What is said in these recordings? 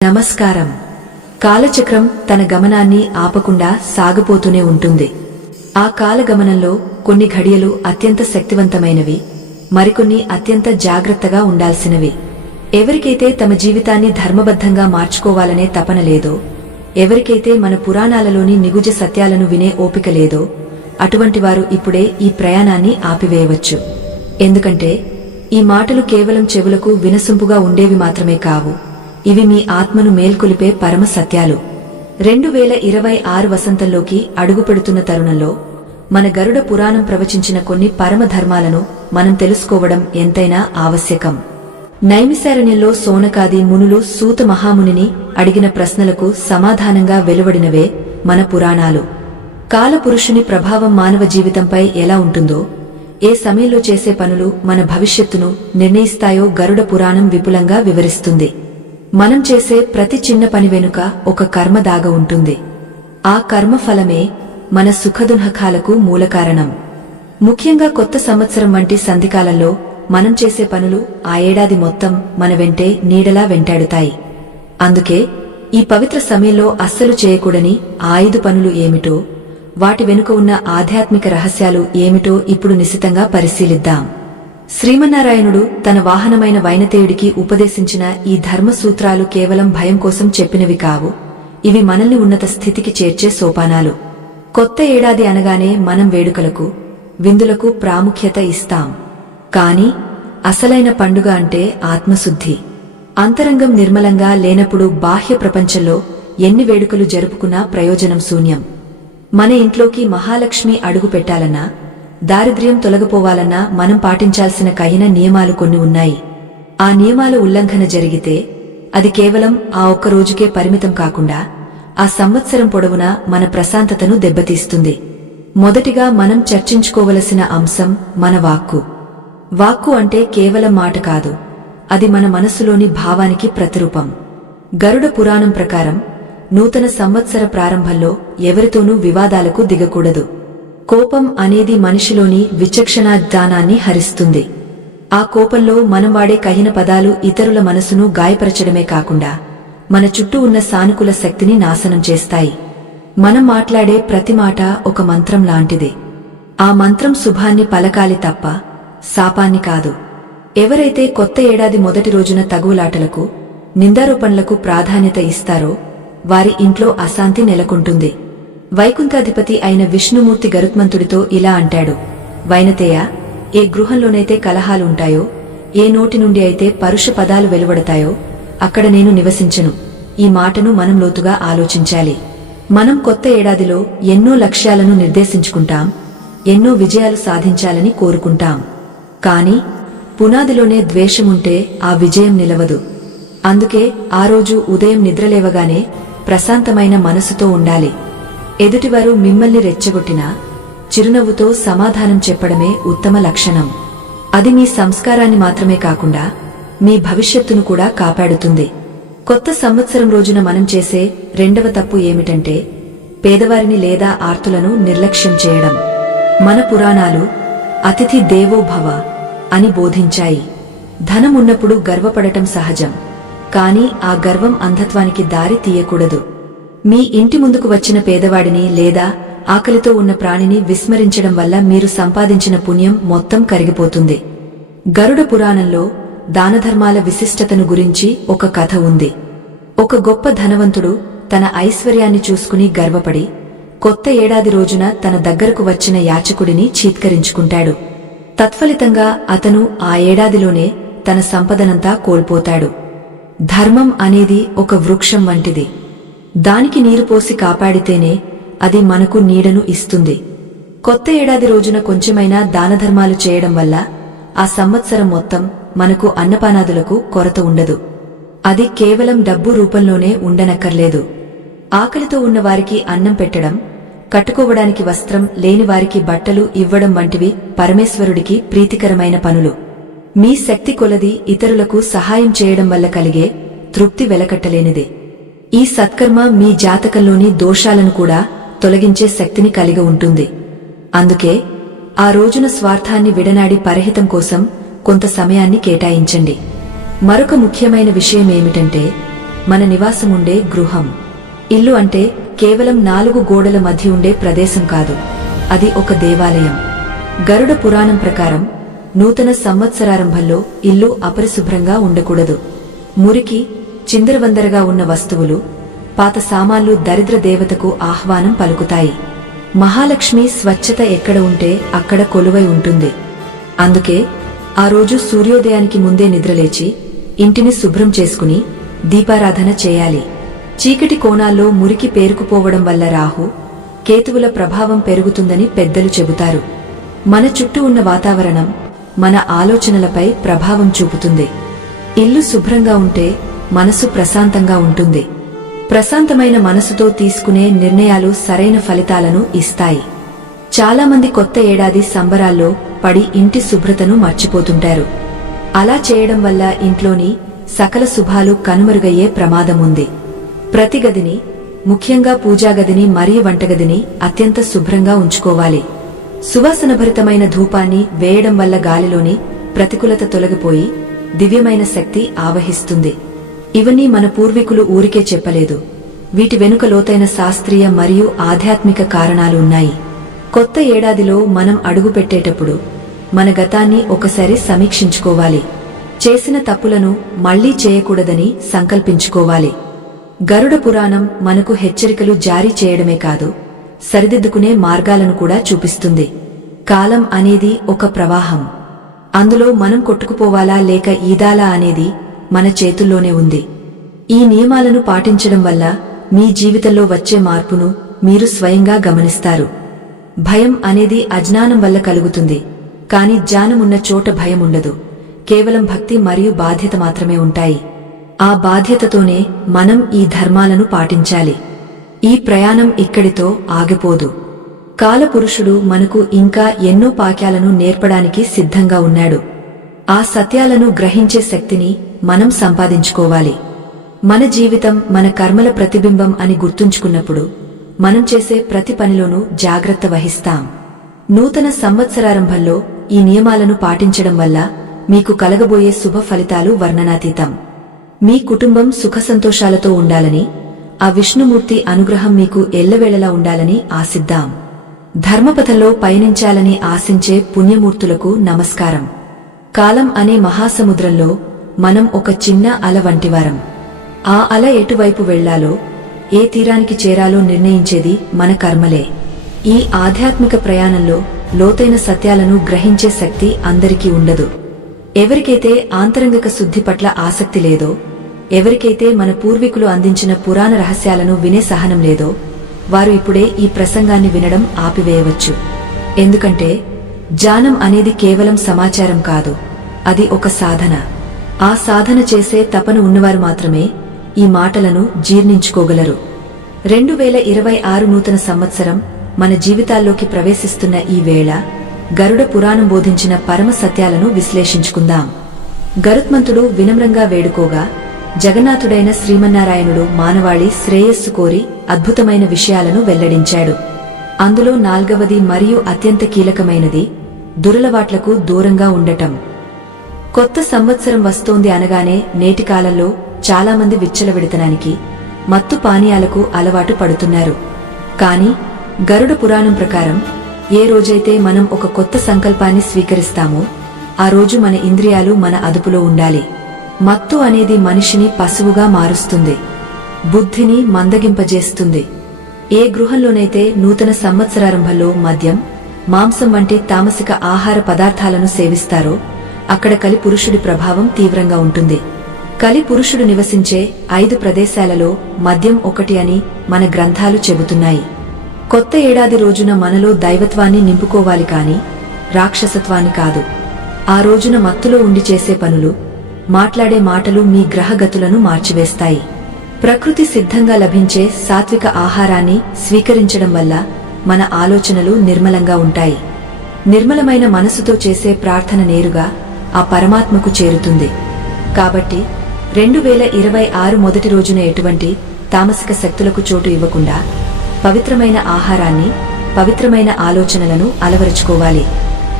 నమస్కారం. కాలచక్రం తన గమనాన్ని ఆపకుండా సాగిపోతూనే ఉంటుంది. ఆ కాలగమనంలో కొన్ని ఘడియలు అత్యంత శక్తివంతమైనవి, మరికొన్ని అత్యంత జాగ్రత్తగా ఉండాల్సినవి. ఎవరికైతే తమ జీవితాన్ని ధర్మబద్ధంగా మార్చుకోవాలనే తపన లేదో, ఎవరికైతే మన పురాణాలలోని నిగుజ సత్యాలను వినే ఓపిక లేదో, అటువంటి వారు ఇప్పుడే ఈ ప్రయాణాన్ని ఆపివేయవచ్చు. ఎందుకంటే ఈ మాటలు కేవలం చెవులకు వినసొంపుగా ఉండేవి మాత్రమే కావు. ఇవి మీ ఆత్మను మేల్కొలిపే పరమ సత్యాలు. 2026 వసంతంలోకి అడుగుపెడుతున్న తరుణంలో మన గరుడ పురాణం ప్రవచించిన కొన్ని పరమ ధర్మాలను మనం తెలుసుకోవడం ఎంతైనా ఆవశ్యకం. నైమిశారణ్యంలో సోనకాది మునులు సూత మహామునిని అడిగిన ప్రశ్నలకు సమాధానంగా వెలువడినవే మన పురాణాలు. కాలపురుషుని ప్రభావం మానవ జీవితంపై ఎలా ఉంటుందో, ఏ సమయంలో చేసే పనులు మన భవిష్యత్తును నిర్ణయిస్తాయో గరుడ పురాణం విపులంగా వివరిస్తుంది. మనం చేసే ప్రతి చిన్న పని వెనుక ఒక కర్మ దాగ ఉంటుంది. ఆ కర్మ ఫలమే మన సుఖదుఃఖాలకు మూలకారణం. ముఖ్యంగా కొత్త సంవత్సరం వంటి సంధికాలంలో మనం చేసే పనులు ఆ ఏడాది మొత్తం మన వెంటే నీడలా వెంటాడుతాయి. అందుకే ఈ పవిత్ర సమయంలో అస్సలు చేయకూడని 5 పనులు ఏమిటో, వాటి వెనుక ఉన్న ఆధ్యాత్మిక రహస్యాలు ఏమిటో ఇప్పుడు నిశితంగా పరిశీలిద్దాం. శ్రీమన్నారాయణుడు తన వాహనమైన వైనతేయుడికి ఉపదేశించిన ఈ ధర్మసూత్రాలు కేవలం భయం కోసం చెప్పినవి కావు. ఇవి మనల్ని ఉన్నత స్థితికి చేర్చే సోపానాలు. కొత్త ఏడాది అనగానే మనం వేడుకలకు, విందులకు ప్రాముఖ్యత ఇస్తాం. కాని అసలైన పండుగ అంటే ఆత్మశుద్ధి. అంతరంగం నిర్మలంగా లేనప్పుడు బాహ్య ప్రపంచంలో ఎన్ని వేడుకలు జరుపుకున్నా ప్రయోజనం శూన్యం. మన ఇంట్లోకి మహాలక్ష్మి అడుగు పెట్టాలన్నా, దారిద్ర్యం తొలగిపోవాలన్నా మనం పాటించాల్సిన కఠిన నియమాలు కొన్ని ఉన్నాయి. ఆ నియమాల ఉల్లంఘన జరిగితే అది కేవలం ఆ ఒక్క రోజుకే పరిమితం కాకుండా ఆ సంవత్సరం పొడవునా మన ప్రశాంతతను దెబ్బతీస్తుంది. మొదటిగా మనం చర్చించుకోవలసిన అంశం మన వాక్కు. వాక్కు అంటే కేవలం మాట కాదు, అది మన మనస్సులోని భావానికి ప్రతిరూపం. గరుడ పురాణం ప్రకారం నూతన సంవత్సర ప్రారంభంలో ఎవరితోనూ వివాదాలకు దిగకూడదు. కోపం అనేది మనిషిలోని విచక్షణా జ్ఞానాన్ని హరిస్తుంది. ఆ కోపంలో మనం వాడే కఠిన పదాలు ఇతరుల మనసును గాయపరచడమే కాకుండా మన చుట్టూ ఉన్న సానుకూల శక్తిని నాశనం చేస్తాయి. మనం మాట్లాడే ప్రతి మాట ఒక మంత్రం లాంటిది. ఆ మంత్రం శుభాన్ని పలకాలి తప్ప శాపాన్ని కాదు. ఎవరైతే కొత్త ఏడాది మొదటి రోజున తగువులాటలకు, నిందారోపణలకు ప్రాధాన్యత ఇస్తారో వారి ఇంట్లో అశాంతి నెలకొంటుంది. వైకుంఠాధిపతి అయిన విష్ణుమూర్తి గరుత్మంతుడితో ఇలా అంటాడు: వైనతేయ, ఏ గృహంలోనైతే కలహాలుంటాయో, ఏ నోటి నుండి అయితే పరుష పదాలు వెలువడతాయో అక్కడ నేను నివసించను. ఈ మాటను మనం లోతుగా ఆలోచించాలి. మనం కొత్త ఏడాదిలో ఎన్నో లక్ష్యాలను నిర్దేశించుకుంటాం, ఎన్నో విజయాలు సాధించాలని కోరుకుంటాం. కాని పునాదిలోనే ద్వేషముంటే ఆ విజయం నిలవదు. అందుకే ఆ రోజు ఉదయం నిద్రలేవగానే ప్రశాంతమైన మనసుతో ఉండాలి. ఎదుటివారు మిమ్మల్ని రెచ్చగొట్టినా చిరునవ్వుతో సమాధానం చెప్పడమే ఉత్తమ లక్షణం. అది మీ సంస్కారాన్ని మాత్రమే కాకుండా మీ భవిష్యత్తును కూడా కాపాడుతుంది. కొత్త సంవత్సరం రోజున మనం చేసే రెండవ తప్పు ఏమిటంటే పేదవారిని లేదా ఆర్తులను నిర్లక్ష్యం చేయడం. మన పురాణాలు అతిథి దేవో భవ అని బోధించాయి. ధనం ఉన్నప్పుడు గర్వపడటం సహజం, కాని ఆ గర్వం అంధత్వానికి దారి తీయకూడదు. మీ ఇంటి ముందుకు వచ్చిన పేదవాడిని లేదా ఆకలితో ఉన్న ప్రాణిని విస్మరించడం వల్ల మీరు సంపాదించిన పుణ్యం మొత్తం కరిగిపోతుంది. గరుడ పురాణంలో దానధర్మాల విశిష్టతను గురించి ఒక కథ ఉంది. ఒక గొప్ప ధనవంతుడు తన ఐశ్వర్యాన్ని చూసుకుని గర్వపడి కొత్త ఏడాది రోజున తన దగ్గరకు వచ్చిన యాచకుడిని చీత్కరించుకుంటాడు. తత్ఫలితంగా అతను ఆ ఏడాదిలోనే తన సంపదనంతా కోల్పోతాడు. ధర్మం అనేది ఒక వృక్షం వంటిది. దానికి నీరు పోసి కాపాడితేనే అది మనకు నీడను ఇస్తుంది. కొత్త ఏడాది రోజున కొంచెమైనా దానధర్మాలు చేయడం వల్ల ఆ సంవత్సరం మొత్తం మనకు అన్నపానాదులకు కొరత ఉండదు. అది కేవలం డబ్బు రూపంలోనే ఉండనక్కర్లేదు. ఆకలితో ఉన్న వారికి అన్నం పెట్టడం, కట్టుకోవడానికి వస్త్రం లేని వారికి బట్టలు ఇవ్వడం వంటివి పరమేశ్వరుడికి ప్రీతికరమైన పనులు. మీ శక్తి కొలది ఇతరులకు సహాయం చేయడం వల్ల కలిగే తృప్తి వెలకట్టలేనిదే. ఈ సత్కర్మ మీ జాతకంలోని దోషాలను కూడా తొలగించే శక్తిని కలిగి ఉంటుంది. అందుకే ఆ రోజున స్వార్థాన్ని విడనాడి పరహితం కోసం కొంత సమయాన్ని కేటాయించండి. మరొక ముఖ్యమైన విషయమేమిటంటే మన నివాసముండే గృహం. ఇల్లు అంటే కేవలం 4 గోడల మధ్య ఉండే ప్రదేశం కాదు, అది ఒక దేవాలయం. గరుడ పురాణం ప్రకారం నూతన సంవత్సరారంభంలో ఇల్లు అపరిశుభ్రంగా ఉండకూడదు. మురికి, చిందరవందరగా ఉన్న వస్తువులు, పాత సామాన్లు దరిద్ర దేవతకు ఆహ్వానం పలుకుతాయి. మహాలక్ష్మి స్వచ్ఛత ఎక్కడ ఉంటే అక్కడ కొలువై ఉంటుంది. అందుకే ఆ రోజు సూర్యోదయానికి ముందే నిద్రలేచి ఇంటిని శుభ్రం చేసుకుని దీపారాధన చేయాలి. చీకటి కోణాల్లో మురికి పేరుకుపోవడం వల్ల రాహు, కేతువుల ప్రభావం పెరుగుతుందని పెద్దలు చెబుతారు. మన చుట్టూ ఉన్న వాతావరణం మన ఆలోచనలపై ప్రభావం చూపుతుంది. ఇల్లు శుభ్రంగా ఉంటే మనసు ప్రశాంతంగా ఉంటుంది. ప్రశాంతమైన మనసుతో తీసుకునే నిర్ణయాలు సరైన ఫలితాలను ఇస్తాయి. చాలామంది కొత్త ఏడాది సంబరాల్లో పడి ఇంటి శుభ్రతను మర్చిపోతుంటారు. అలా చేయడం వల్ల ఇంట్లోని సకల శుభాలు కనుమరుగయ్యే ప్రమాదముంది. ప్రతి గదిని, ముఖ్యంగా పూజాగదిని మరియు వంటగదిని అత్యంత శుభ్రంగా ఉంచుకోవాలి. సువాసనభరితమైన ధూపాన్ని వేయడం వల్ల గాలిలోని ప్రతికూలత తొలగిపోయి దివ్యమైన శక్తి ఆవహిస్తుంది. ఇవన్నీ మన పూర్వీకులు ఊరికే చెప్పలేదు. వీటి వెనుక లోతైన శాస్త్రీయ మరియు ఆధ్యాత్మిక కారణాలు ఉన్నాయి. కొత్త ఏడాదిలో మనం అడుగుపెట్టేటప్పుడు మన గతాన్ని ఒకసారి సమీక్షించుకోవాలి. చేసిన తప్పులను మళ్లీ చేయకూడదని సంకల్పించుకోవాలి. గరుడ పురాణం మనకు హెచ్చరికలు జారీ చేయడమే కాదు, సరిదిద్దుకునే మార్గాలను కూడా చూపిస్తుంది. కాలం అనేది ఒక ప్రవాహం. అందులో మనం కొట్టుకుపోవాలా లేక ఈదాలా అనేది మన చేతుల్లోనే ఉంది. ఈ నియమాలను పాటించడం వల్ల మీ జీవితంలో వచ్చే మార్పును మీరు స్వయంగా గమనిస్తారు. భయం అనేది అజ్ఞానం వల్ల కలుగుతుంది, కాని జ్ఞానమున్న చోట భయం ఉండదు. కేవలం భక్తి మరియు బాధ్యత మాత్రమే ఉంటాయి. ఆ బాధ్యతతోనే మనం ఈ ధర్మాలను పాటించాలి. ఈ ప్రయాణం ఇక్కడితో ఆగిపోదు. కాలపురుషుడు మనకు ఇంకా ఎన్నో పాఠాలను నేర్పడానికి సిద్ధంగా ఉన్నాడు. ఆ సత్యాలను గ్రహించే శక్తిని మనం సంపాదించుకోవాలి. మన జీవితం మన కర్మల ప్రతిబింబం అని గుర్తుంచుకున్నప్పుడు మనం చేసే ప్రతి పనిలోనూ జాగ్రత్త వహిస్తాం. నూతన సంవత్సరారంభంలో ఈ నియమాలను పాటించడం వల్ల మీకు కలగబోయే శుభ ఫలితాలు వర్ణనాతీతం. మీ కుటుంబం సుఖసంతోషాలతో ఉండాలని, ఆ విష్ణుమూర్తి అనుగ్రహం మీకు ఎల్లవేళలా ఉండాలని ఆశిద్దాం. ధర్మపథంలో పయనించాలని ఆశించే పుణ్యమూర్తులకు నమస్కారం. కాలం అనే మహాసముద్రంలో మనం ఒక చిన్న అల వంటివారం. ఆ అల ఎటువైపు వెళ్లాలో, ఏ తీరానికి చేరాలో నిర్ణయించేది మన కర్మలే. ఈ ఆధ్యాత్మిక ప్రయాణంలో లోతైన సత్యాలను గ్రహించే శక్తి అందరికీ ఉండదు. ఎవరికైతే ఆంతరంగిక శుద్ధి పట్ల ఆసక్తి లేదో, ఎవరికైతే మన పూర్వీకులు అందించిన పురాణ రహస్యాలను వినే సహనం లేదో, వారు ఇప్పుడే ఈ ప్రసంగాన్ని వినడం ఆపివేయవచ్చు. ఎందుకంటే జ్ఞానం అనేది కేవలం సమాచారం కాదు, అది ఒక సాధన. ఆ సాధన చేసే తపన ఉన్నవారు మాత్రమే ఈ మాటలను జీర్ణించుకోగలరు. 2026 నూతన సంవత్సరం మన జీవితాల్లోకి ప్రవేశిస్తున్న ఈ వేళ గరుడ పురాణం బోధించిన పరమ సత్యాలను విశ్లేషించుకుందాం. గరుత్మంతుడు వినమ్రంగా వేడుకోగా జగన్నాథుడైన శ్రీమన్నారాయణుడు మానవాళి శ్రేయస్సు కోరి అద్భుతమైన విషయాలను వెల్లడించాడు. అందులో 4వది మరియు అత్యంత కీలకమైనది దురలవాట్లకు దూరంగా ఉండటం. కొత్త సంవత్సరం వస్తోంది అనగానే నేటి కాలంలో చాలామంది విచ్చలవిడతనానికి, మత్తు పానీయాలకు అలవాటు పడుతున్నారు. కాని గరుడ పురాణం ప్రకారం ఏ రోజైతే మనం ఒక కొత్త సంకల్పాన్ని స్వీకరిస్తామో ఆ రోజు మన ఇంద్రియాలు మన అదుపులో ఉండాలి. మత్తు అనేది మనిషిని పశువుగా మారుస్తుంది, బుద్ధిని మందగింపజేస్తుంది. ఏ గృహంలోనైతే నూతన సంవత్సరారంభంలో మద్యం, మాంసం వంటి తామసిక ఆహార పదార్థాలను సేవిస్తారో అక్కడ కలి పురుషుడి ప్రభావం తీవ్రంగా ఉంటుంది. కలి పురుషుడు నివసించే 5 ప్రదేశాలలో మద్యం ఒకటి అని మన గ్రంథాలు చెబుతున్నాయి. కొత్త ఏడాది రోజున మనలో దైవత్వాన్ని నింపుకోవాలి కాని రాక్షసత్వాన్ని కాదు. ఆ రోజున మత్తులో ఉండి చేసే పనులు, మాట్లాడే మాటలు మీ గ్రహగతులను మార్చివేస్తాయి. ప్రకృతి సిద్ధంగా లభించే సాత్విక ఆహారాన్ని స్వీకరించడం వల్ల మన ఆలోచనలు నిర్మలంగా ఉంటాయి. నిర్మలమైన మనసుతో చేసే ప్రార్థన నేరుగా ఆ పరమాత్మకు చేరుతుంది. కాబట్టి 2026 మొదటి రోజున ఎటువంటి తామసిక శక్తులకు చోటు ఇవ్వకుండా పవిత్రమైన ఆహారాన్ని, పవిత్రమైన ఆలోచనలను అలవరుచుకోవాలి.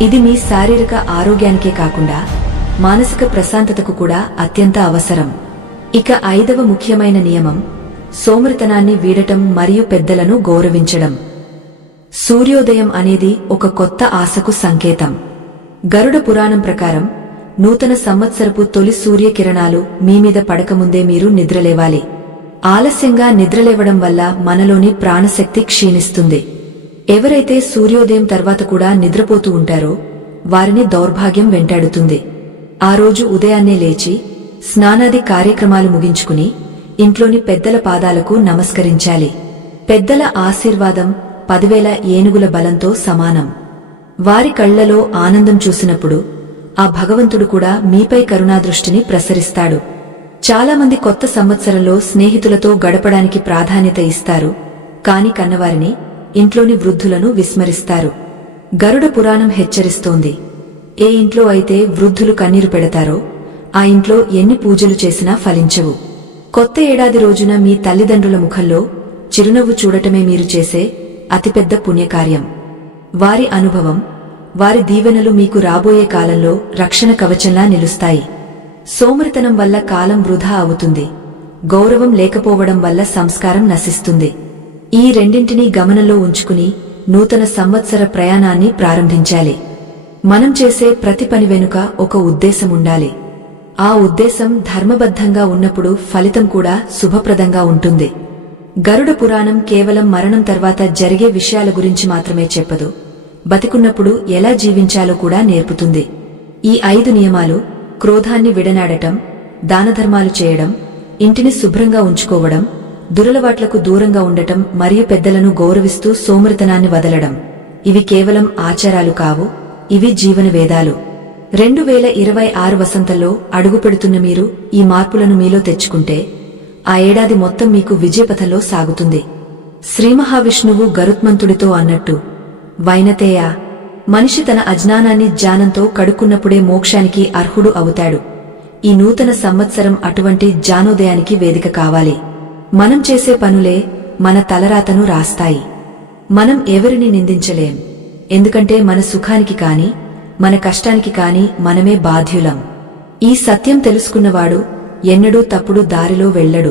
ఇది మీ శారీరక ఆరోగ్యానికే కాకుండా మానసిక ప్రశాంతతకు కూడా అత్యంత అవసరం. ఇక 5వ ముఖ్యమైన నియమం సోమరితనాన్ని వీడటం మరియు పెద్దలను గౌరవించడం. సూర్యోదయం అనేది ఒక కొత్త ఆశకు సంకేతం. గరుడ పురాణం ప్రకారం నూతన సంవత్సరపు తొలి సూర్యకిరణాలు మీమీద పడకముందే మీరు నిద్రలేవాలి. ఆలస్యంగా నిద్రలేవడం వల్ల మనలోని ప్రాణశక్తి క్షీణిస్తుంది. ఎవరైతే సూర్యోదయం తర్వాత కూడా నిద్రపోతూ ఉంటారో వారిని దౌర్భాగ్యం వెంటాడుతుంది. ఆ రోజు ఉదయాన్నే లేచి స్నానాది కార్యక్రమాలు ముగించుకుని ఇంట్లోని పెద్దల పాదాలకు నమస్కరించాలి. పెద్దల ఆశీర్వాదం 10,000 ఏనుగుల బలంతో సమానం. వారి కళ్లలో ఆనందం చూసినప్పుడు ఆ భగవంతుడు కూడా మీపై కరుణాదృష్టిని ప్రసరిస్తాడు. చాలామంది కొత్త సంవత్సరంలో స్నేహితులతో గడపడానికి ప్రాధాన్యత ఇస్తారు, కాని కన్నవారిని, ఇంట్లోని వృద్ధులను విస్మరిస్తారు. గరుడ పురాణం హెచ్చరిస్తోంది, ఏ ఇంట్లో అయితే వృద్ధులు కన్నీరు పెడతారో ఆ ఇంట్లో ఎన్ని పూజలు చేసినా ఫలించవు. కొత్త ఏడాది రోజున మీ తల్లిదండ్రుల ముఖంలో చిరునవ్వు చూడటమే మీరు చేసే అతిపెద్ద పుణ్యకార్యం. వారి అనుభవం, వారి దీవెనలు మీకు రాబోయే కాలంలో రక్షణ కవచంలా నిలుస్తాయి. సోమరితనం వల్ల కాలం వృధా అవుతుంది, గౌరవం లేకపోవడం వల్ల సంస్కారం నశిస్తుంది. ఈ రెండింటినీ గమనంలో ఉంచుకుని నూతన సంవత్సర ప్రయాణాన్ని ప్రారంభించాలి. మనం చేసే ప్రతి పని వెనుక ఒక ఉద్దేశముండాలి. ఆ ఉద్దేశం ధర్మబద్ధంగా ఉన్నప్పుడు ఫలితం కూడా శుభప్రదంగా ఉంటుంది. గరుడ పురాణం కేవలం మరణం తర్వాత జరిగే విషయాల గురించి మాత్రమే చెప్పదు, బతికున్నప్పుడు ఎలా జీవించాలో కూడా నేర్పుతుంది. ఈ 5 నియమాలు క్రోధాన్ని విడనాడటం, దానధర్మాలు చేయడం, ఇంటిని శుభ్రంగా ఉంచుకోవడం, దురలవాట్లకు దూరంగా ఉండటం మరియు పెద్దలను గౌరవిస్తూ సోమరితనాన్ని వదలడం, ఇవి కేవలం ఆచారాలు కావు, ఇవి జీవన వేదాలు. 2026 వసంతంలో అడుగుపెడుతున్న మీరు ఈ మార్పులను మీలో తెచ్చుకుంటే ఆ ఏడాది మొత్తం మీకు విజయపథంలో సాగుతుంది. శ్రీమహావిష్ణువు గరుత్మంతుడితో అన్నట్టు, వైనతేయ, మనిషి తన అజ్ఞానాన్ని జ్ఞానంతో కడుక్కున్నప్పుడే మోక్షానికి అర్హుడు అవుతాడు. ఈ నూతన సంవత్సరం అటువంటి జ్ఞానోదయానికి వేదిక కావాలి. మనం చేసే పనులే మన తలరాతను రాస్తాయి. మనం ఎవరిని నిందించలేం, ఎందుకంటే మన సుఖానికి కాని మన కష్టానికి కాని మనమే బాధ్యులం. ఈ సత్యం తెలుసుకున్నవాడు ఎన్నడూ తప్పుడు దారిలో వెళ్లడు.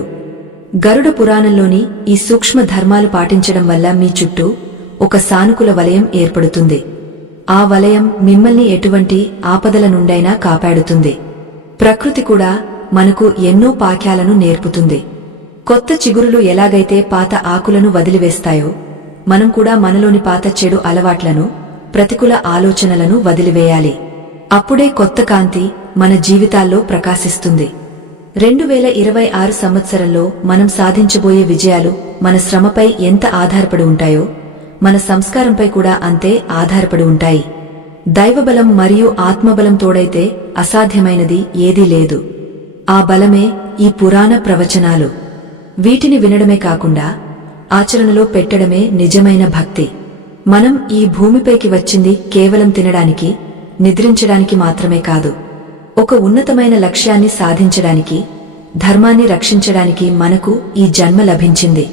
గరుడ పురాణంలోని ఈ సూక్ష్మ ధర్మాలు పాటించడం వల్ల మీ చుట్టూ ఒక సానుకూల వలయం ఏర్పడుతుంది. ఆ వలయం మిమ్మల్ని ఎటువంటి ఆపదల నుండైనా కాపాడుతుంది. ప్రకృతి కూడా మనకు ఎన్నో పాఠ్యాలను నేర్పుతుంది. కొత్త చిగురులు ఎలాగైతే పాత ఆకులను వదిలివేస్తాయో మనం కూడా మనలోని పాత చెడు అలవాట్లను, ప్రతికూల ఆలోచనలను వదిలివేయాలి. అప్పుడే కొత్త కాంతి మన జీవితాల్లో ప్రకాశిస్తుంది. 2026 సంవత్సరంలో మనం సాధించబోయే విజయాలు మన శ్రమపై ఎంత ఆధారపడి ఉంటాయో మన సంస్కారంపై కూడా అంతే ఆధారపడి ఉంటాయి. దైవబలం మరియు ఆత్మబలం తోడైతే అసాధ్యమైనది ఏదీ లేదు. ఆ బలమే ఈ పురాణ ప్రవచనాలు. వీటిని వినడమే కాకుండా ఆచరణలో పెట్టడమే నిజమైన భక్తి. మనం ఈ భూమిపైకి వచ్చింది కేవలం తినడానికి, నిద్రించడానికి మాత్రమే కాదు. ఒక ఉన్నతమైన లక్ష్యాన్ని సాధించడానికి, ధర్మాన్ని రక్షించడానికి మనకు ఈ జన్మ లభించింది.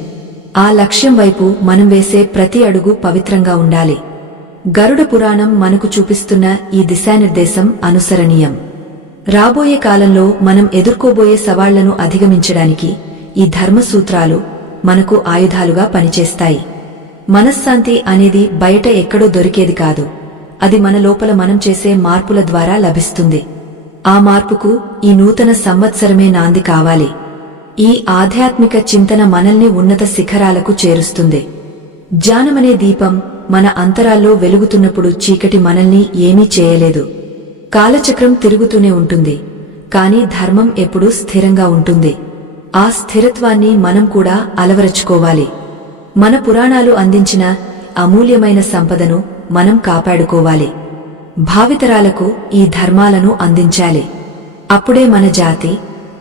ఆ లక్ష్యం వైపు మనం వేసే ప్రతి అడుగు పవిత్రంగా ఉండాలి. గరుడ పురాణం మనకు చూపిస్తున్న ఈ దిశానిర్దేశం అనుసరణీయం. రాబోయే కాలంలో మనం ఎదుర్కోబోయే సవాళ్లను అధిగమించడానికి ఈ ధర్మసూత్రాలు మనకు ఆయుధాలుగా పనిచేస్తాయి. మనశ్శాంతి అనేది బయట ఎక్కడో దొరికేది కాదు, అది మన లోపల మనం చేసే మార్పుల ద్వారా లభిస్తుంది. ఆ మార్పుకు ఈ నూతన సంవత్సరమే నాంది కావాలి. ఈ ఆధ్యాత్మిక చింతన మనల్ని ఉన్నత శిఖరాలకు చేరుస్తుంది. జ్ఞానమనే దీపం మన అంతరాల్లో వెలుగుతున్నప్పుడు చీకటి మనల్ని ఏమీ చేయలేదు. కాలచక్రం తిరుగుతూనే ఉంటుంది, కాని ధర్మం ఎప్పుడూ స్థిరంగా ఉంటుంది. ఆ స్థిరత్వాన్ని మనం కూడా అలవరచుకోవాలి. మన పురాణాలు అందించిన అమూల్యమైన సంపదను మనం కాపాడుకోవాలి. భావితరాలకు ఈ ధర్మాలను అందించాలి. అప్పుడే మన జాతి,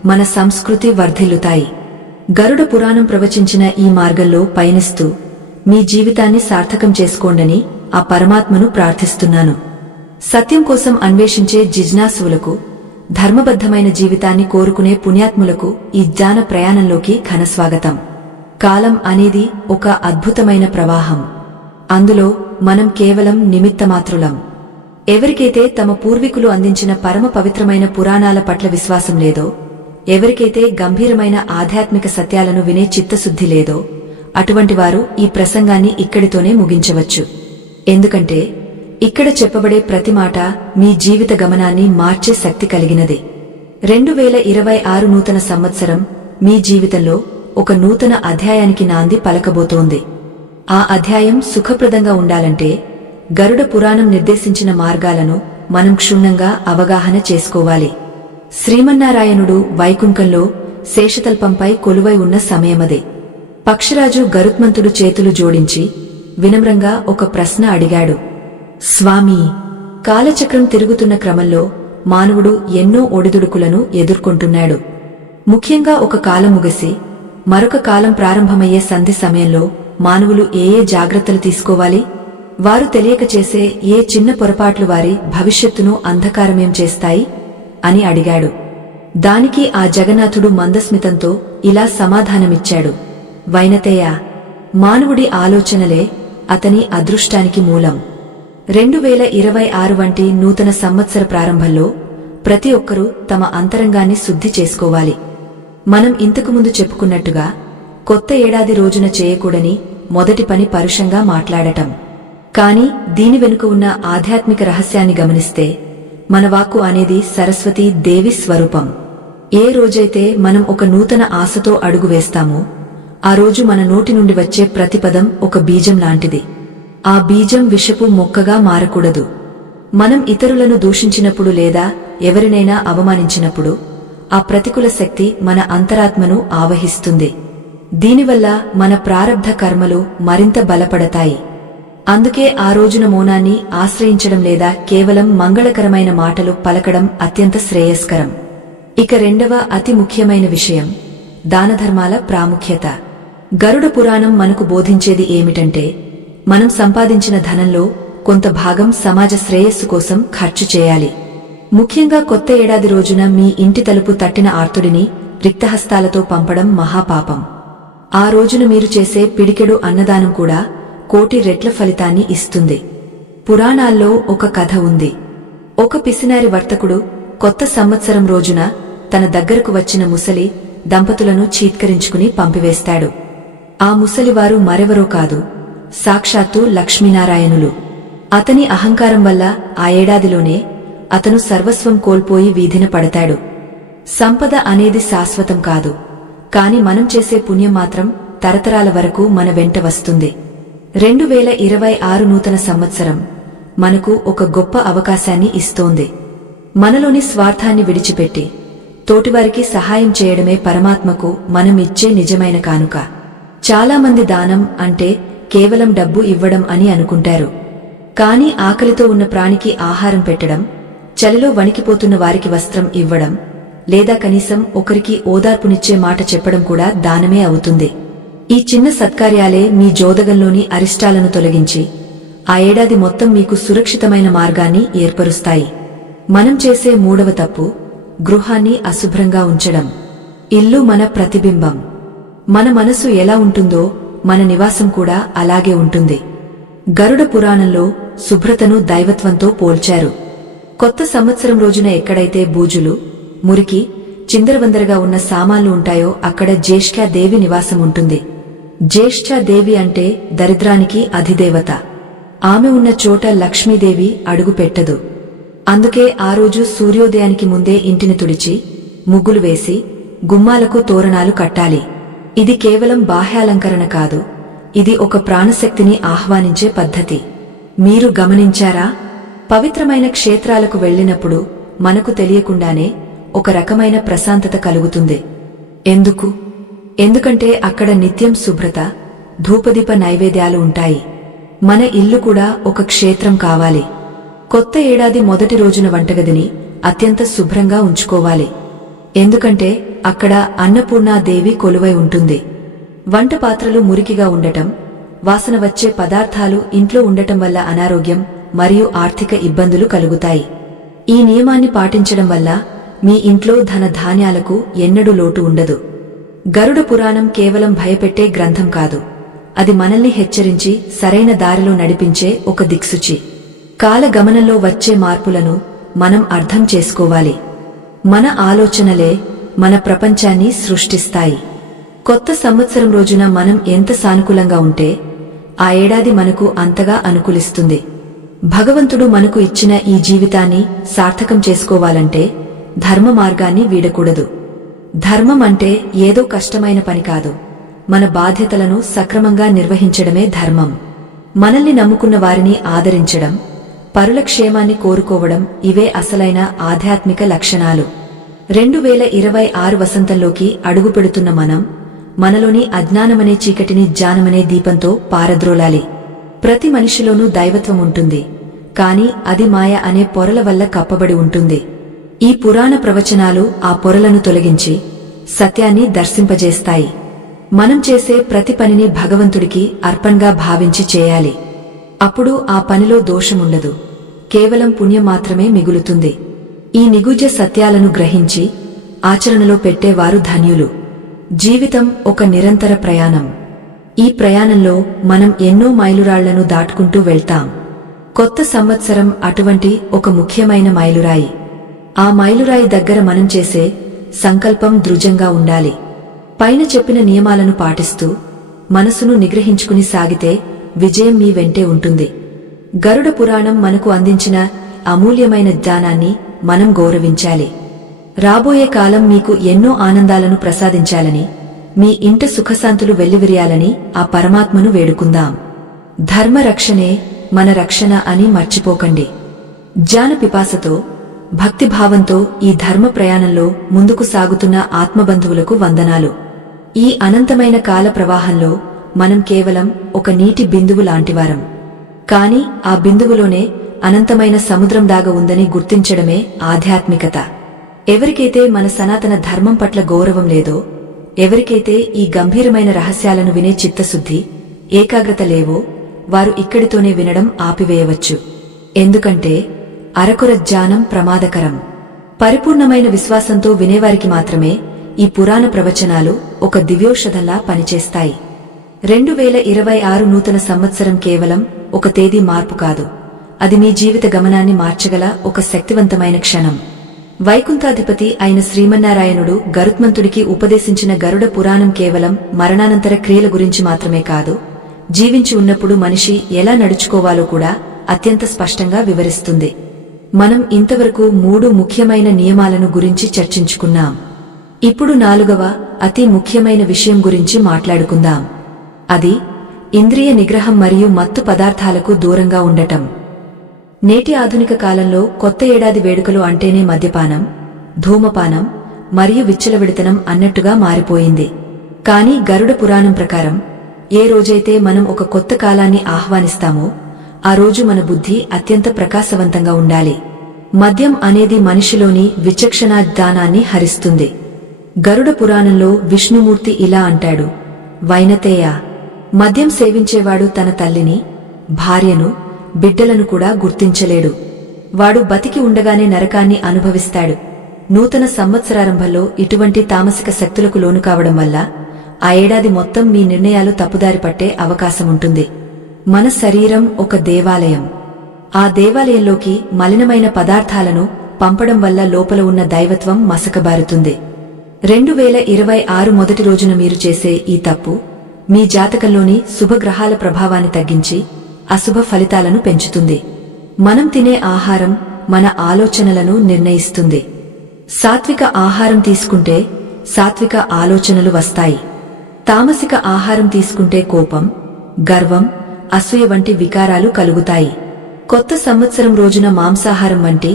మన సంస్కృతి వర్ధిల్లుతాయి. గరుడ పురాణం ప్రవచించిన ఈ మార్గంలో పయనిస్తూ మీ జీవితాన్ని సార్థకం చేసుకోండని ఆ పరమాత్మను ప్రార్థిస్తున్నాను. సత్యం కోసం అన్వేషించే జిజ్ఞాసువులకు, ధర్మబద్ధమైన జీవితాన్ని కోరుకునే పుణ్యాత్ములకు ఈ జ్ఞాన ప్రయాణంలోకి ఘనస్వాగతం. కాలం అనేది ఒక అద్భుతమైన ప్రవాహం. అందులో మనం కేవలం నిమిత్తమాత్రులం. ఎవరికైతే తమ పూర్వీకులు అందించిన పరమ పవిత్రమైన పురాణాల పట్ల విశ్వాసం లేదో ఎవరికైతే గంభీరమైన ఆధ్యాత్మిక సత్యాలను వినే చిత్తశుద్ధి లేదో అటువంటి వారు ఈ ప్రసంగాన్ని ఇక్కడితోనే ముగించవచ్చు. ఎందుకంటే ఇక్కడ చెప్పబడే ప్రతి మాట మీ జీవిత గమనాన్ని మార్చే శక్తి కలిగినది. 2026 నూతన సంవత్సరం మీ జీవితంలో ఒక నూతన అధ్యాయానికి నాంది పలకబోతోంది. ఆ అధ్యాయం సుఖప్రదంగా ఉండాలంటే గరుడ పురాణం నిర్దేశించిన మార్గాలను మనం క్షుణ్ణంగా అవగాహన చేసుకోవాలి. శ్రీమన్నారాయణుడు వైకుంఠంలో శేషతల్పంపై కొలువై ఉన్న సమయమదే. పక్షిరాజు గరుత్మంతుడు చేతులు జోడించి వినమ్రంగా ఒక ప్రశ్న అడిగాడు. స్వామీ, కాలచక్రం తిరుగుతున్న క్రమంలో మానవుడు ఎన్నో ఒడిదుడుకులను ఎదుర్కొంటున్నాడు. ముఖ్యంగా ఒక కాలం ముగిసి మరొక కాలం ప్రారంభమయ్యే సంధి సమయంలో మానవులు ఏ జాగ్రత్తలు తీసుకోవాలి? వారు తెలియక చేసే ఏ చిన్న పొరపాట్లు వారి భవిష్యత్తును అంధకారమేం చేస్తాయి అని అడిగాడు. దానికి ఆ జగన్నాథుడు మందస్మితంతో ఇలా సమాధానమిచ్చాడు. వైనతేయ, మానవుడి ఆలోచనలే అతని అదృష్టానికి మూలం. 2026 వంటి నూతన సంవత్సర ప్రారంభంలో ప్రతి ఒక్కరూ తమ అంతరంగాన్ని శుద్ధి చేసుకోవాలి. మనం ఇంతకుముందు చెప్పుకున్నట్టుగా కొత్త ఏడాది రోజున చేయకూడని మొదటి పని పరుషంగా మాట్లాడటం. కాని దీని వెనుక ఉన్న ఆధ్యాత్మిక రహస్యాన్ని గమనిస్తే మన వాక్కు అనేది సరస్వతీ దేవి స్వరూపం. ఏ రోజైతే మనం ఒక నూతన ఆశతో అడుగు వేస్తామో ఆ రోజు మన నోటి నుండి వచ్చే ప్రతి పదం ఒక బీజం లాంటిది. ఆ బీజం విషపు మొక్కగా మారకూడదు. మనం ఇతరులను దూషించినప్పుడు లేదా ఎవరినైనా అవమానించినప్పుడు ఆ ప్రతికూల శక్తి మన అంతరాత్మను ఆవహిస్తుంది. దీనివల్ల మన ప్రారబ్ధ కర్మలు మరింత బలపడతాయి. అందుకే ఆ రోజున మౌనాన్ని ఆశ్రయించడం లేదా కేవలం మంగళకరమైన మాటలు పలకడం అత్యంత శ్రేయస్కరం. ఇక రెండవ అతి ముఖ్యమైన విషయం దానధర్మాల ప్రాముఖ్యత. గరుడ పురాణం మనకు బోధించేది ఏమిటంటే మనం సంపాదించిన ధనంలో కొంత భాగం సమాజ శ్రేయస్సు కోసం ఖర్చు చేయాలి. ముఖ్యంగా కొత్త ఏడాది రోజున మీ ఇంటి తలుపు తట్టిన ఆర్తుడిని రిక్తహస్తాలతో పంపడం మహాపాపం. ఆ రోజున మీరు చేసే పిడికెడు అన్నదానం కూడా కోటి రెట్ల ఫలితాన్ని ఇస్తుంది. పురాణాల్లో ఒక కథ ఉంది. ఒక పిసినారి వర్తకుడు కొత్త సంవత్సరం రోజున తన దగ్గరకు వచ్చిన ముసలి దంపతులను చీత్కరించుకుని పంపివేస్తాడు. ఆ ముసలివారు మరెవరో కాదు, సాక్షాత్తు లక్ష్మీనారాయణులు. అతని అహంకారం వల్ల ఆ ఏడాదిలోనే అతను సర్వస్వం కోల్పోయి వీధిన పడతాడు. సంపద అనేది శాశ్వతం కాదు, కాని మనం చేసే పుణ్యం మాత్రం తరతరాల వరకు మన వెంట వస్తుంది. 2026 నూతన సంవత్సరం మనకు ఒక గొప్ప అవకాశాన్ని ఇస్తోంది. మనలోని స్వార్థాన్ని విడిచిపెట్టి తోటివారికి సహాయం చేయడమే పరమాత్మకు మనం ఇచ్చే నిజమైన కానుక. చాలామంది దానం అంటే కేవలం డబ్బు ఇవ్వడం అని అనుకుంటారు. కాని ఆకలితో ఉన్న ప్రాణికి ఆహారం పెట్టడం, చలిలో వణికిపోతున్న వారికి వస్త్రం ఇవ్వడం, లేదా కనీసం ఒకరికి ఓదార్పునిచ్చే మాట చెప్పడం కూడా దానమే అవుతుంది. ఈ చిన్న సత్కార్యాలే మీ జోదగంలోని అరిష్టాలను తొలగించి ఆ ఏడాది మొత్తం మీకు సురక్షితమైన మార్గాన్ని ఏర్పరుస్తాయి. మనం చేసే మూడవ తప్పు గృహాన్ని అశుభ్రంగా ఉంచడం. ఇల్లు మన ప్రతిబింబం. మన మనసు ఎలా ఉంటుందో మన నివాసం కూడా అలాగే ఉంటుంది. గరుడ పురాణంలో శుభ్రతను దైవత్వంతో పోల్చారు. కొత్త సంవత్సరం రోజున ఎక్కడైతే బూజులు, మురికి, చిందరవందరగా ఉన్న సామాన్లు ఉంటాయో అక్కడ జ్యేష్ఠాదేవి నివాసం ఉంటుంది. జ్యేష్ఠాదేవి అంటే దరిద్రానికి అధిదేవత. ఆమె ఉన్న చోట లక్ష్మీదేవి అడుగు పెట్టదు. అందుకే ఆ రోజు సూర్యోదయానికి ముందే ఇంటిని తుడిచి ముగ్గులు వేసి గుమ్మాలకు తోరణాలు కట్టాలి. ఇది కేవలం బాహ్యాలంకరణ కాదు, ఇది ఒక ప్రాణశక్తిని ఆహ్వానించే పద్ధతి. మీరు గమనించారా? పవిత్రమైన క్షేత్రాలకు వెళ్లినప్పుడు మనకు తెలియకుండానే ఒక రకమైన ప్రశాంతత కలుగుతుంది. ఎందుకు? ఎందుకంటే అక్కడ నిత్యం శుభ్రత, ధూపదీప నైవేద్యాలు ఉంటాయి. మన ఇల్లు కూడా ఒక క్షేత్రం కావాలి. కొత్త ఏడాది మొదటి రోజున వంటగదిని అత్యంత శుభ్రంగా ఉంచుకోవాలి. ఎందుకంటే అక్కడ అన్నపూర్ణాదేవి కొలువై ఉంటుంది. వంట పాత్రలు మురికిగా ఉండటం, వాసన వచ్చే పదార్థాలు ఇంట్లో ఉండటం వల్ల అనారోగ్యం మరియు ఆర్థిక ఇబ్బందులు కలుగుతాయి. ఈ నియమాన్ని పాటించడం వల్ల మీ ఇంట్లో ధన ధాన్యాలకు ఎన్నడూ లోటు ఉండదు. గరుడ పురాణం కేవలం భయపెట్టే గ్రంథం కాదు, అది మనల్ని హెచ్చరించి సరైన దారిలో నడిపించే ఒక దిక్సూచి. కాలగమనంలో వచ్చే మార్పులను మనం అర్థం చేసుకోవాలి. మన ఆలోచనలే మన ప్రపంచాన్ని సృష్టిస్తాయి. కొత్త సంవత్సరం రోజున మనం ఎంత సానుకూలంగా ఉంటే ఆ ఏడాది మనకు అంతగా అనుకూలిస్తుంది. భగవంతుడు మనకు ఇచ్చిన ఈ జీవితాన్ని సార్థకం చేసుకోవాలంటే ధర్మ మార్గాన్ని వీడకూడదు. ధర్మం అంటే ఏదో కష్టమైన పని కాదు, మన బాధ్యతలను సక్రమంగా నిర్వహించడమే ధర్మం. మనల్ని నమ్ముకున్న వారిని ఆదరించడం, పరుల క్షేమాన్ని కోరుకోవడం ఇవే అసలైన ఆధ్యాత్మిక లక్షణాలు. 2026 వసంతంలోకి అడుగుపెడుతున్న మనం మనలోని అజ్ఞానమనే చీకటిని జ్ఞానమనే దీపంతో పారద్రోలాలి. ప్రతి మనిషిలోనూ దైవత్వం ఉంటుంది, కాని అది మాయ అనే పొరల వల్ల కప్పబడి ఉంటుంది. ఈ పురాణ ప్రవచనాలు ఆ పొరలను తొలగించి సత్యాన్ని దర్శింపజేస్తాయి. మనం చేసే ప్రతి పనిని భగవంతుడికి అర్పణగా భావించి చేయాలి. అప్పుడు ఆ పనిలో దోషముండదు, కేవలం పుణ్యం మాత్రమే మిగులుతుంది. ఈ నిగూఢ సత్యాలను గ్రహించి ఆచరణలో పెట్టేవారు ధన్యులు. జీవితం ఒక నిరంతర ప్రయాణం. ఈ ప్రయాణంలో మనం ఎన్నో మైలురాళ్లను దాటుకుంటూ వెళ్తాం. కొత్త సంవత్సరం అటువంటి ఒక ముఖ్యమైన మైలురాయి. ఆ మైలురాయి దగ్గర మనం చేసే సంకల్పం దృఢంగా ఉండాలి. పైన చెప్పిన నియమాలను పాటిస్తూ మనసును నిగ్రహించుకుని సాగితే విజయం మీ వెంటే ఉంటుంది. గరుడ పురాణం మనకు అందించిన అమూల్యమైన జ్ఞానాన్ని మనం గౌరవించాలి. రాబోయే కాలం మీకు ఎన్నో ఆనందాలను ప్రసాదించాలని, మీ ఇంట సుఖశాంతులు వెల్లివిరియాలని ఆ పరమాత్మను వేడుకుందాం. ధర్మ రక్షణే మన రక్షణ అని మర్చిపోకండి. జ్ఞాన పిపాసతో, భక్తిభావంతో ఈ ధర్మ ప్రయాణంలో ముందుకు సాగుతున్న ఆత్మబంధువులకు వందనాలు. ఈ అనంతమైన కాల ప్రవాహంలో మనం కేవలం ఒక నీటి బిందువు లాంటివారం. కాని ఆ బిందువులోనే అనంతమైన సముద్రం దాగ ఉందని గుర్తించడమే ఆధ్యాత్మికత. ఎవరికైతే మన సనాతన ధర్మం పట్ల గౌరవం లేదో, ఎవరికైతే ఈ గంభీరమైన రహస్యాలను వినే చిత్తశుద్ధి, ఏకాగ్రత లేవో వారు ఇక్కడితోనే వినడం ఆపివేయవచ్చు. ఎందుకంటే అరకొర జ్ఞానం ప్రమాదకరం. పరిపూర్ణమైన విశ్వాసంతో వినేవారికి మాత్రమే ఈ పురాణ ప్రవచనాలు ఒక దివ్యౌషధంలా పనిచేస్తాయి. 2026 నూతన సంవత్సరం కేవలం ఒక తేదీ మార్పు కాదు, అది మీ జీవిత గమనాన్ని మార్చగల ఒక శక్తివంతమైన క్షణం. వైకుంఠాధిపతి అయిన శ్రీమన్నారాయణుడు గరుత్మంతుడికి ఉపదేశించిన గరుడ పురాణం కేవలం మరణానంతర క్రియల గురించి మాత్రమే కాదు, జీవించి ఉన్నప్పుడు మనిషి ఎలా నడుచుకోవాలో కూడా అత్యంత స్పష్టంగా వివరిస్తుంది. మనం ఇంతవరకు 3 ముఖ్యమైన నియమాలను గురించి చర్చించుకున్నాం. ఇప్పుడు 4వ అతి ముఖ్యమైన విషయం గురించి మాట్లాడుకుందాం. అది ఇంద్రియ నిగ్రహం మరియు మత్తు పదార్థాలకు దూరంగా ఉండటం. నేటి ఆధునిక కాలంలో కొత్త ఏడాది వేడుకలు అంటేనే మద్యపానం, ధూమపానం మరియు విచ్చలవిడితనం అన్నట్టుగా మారిపోయింది. కాని గరుడ పురాణం ప్రకారం ఏ రోజైతే మనం ఒక కొత్త కాలాన్ని ఆహ్వానిస్తామో ఆ రోజు మన బుద్ధి అత్యంత ప్రకాశవంతంగా ఉండాలి. మద్యం అనేది మనిషిలోని విచక్షణా జ్ఞానాన్ని హరిస్తుంది. గరుడ పురాణంలో విష్ణుమూర్తి ఇలా అంటాడు, వైనతేయ, మద్యం సేవించేవాడు తన తల్లిని, భార్యను, బిడ్డలను కూడా గుర్తించలేడు. వాడు బతికి ఉండగానే నరకాన్ని అనుభవిస్తాడు. నూతన సంవత్సరారంభంలో ఇటువంటి తామసిక శక్తులకు లోను కావడం వల్ల ఆ ఏడాది మొత్తం మీ నిర్ణయాలు తప్పుదారి పట్టే అవకాశముంటుంది. మన శరీరం ఒక దేవాలయం. ఆ దేవాలయంలోకి మలినమైన పదార్థాలను పంపడం వల్ల లోపల ఉన్న దైవత్వం మసకబారుతుంది. 2026 మొదటి రోజున మీరు చేసే ఈ తప్పు మీ జాతకంలోని శుభగ్రహాల ప్రభావాన్ని తగ్గించి అశుభ ఫలితాలను పెంచుతుంది. మనం తినే ఆహారం మన ఆలోచనలను నిర్ణయిస్తుంది. సాత్విక ఆహారం తీసుకుంటే సాత్విక ఆలోచనలు వస్తాయి. తామసిక ఆహారం తీసుకుంటే కోపం, గర్వం, అసూయ వంటి వికారాలు కలుగుతాయి. కొత్త సంవత్సరం రోజున మాంసాహారం వంటి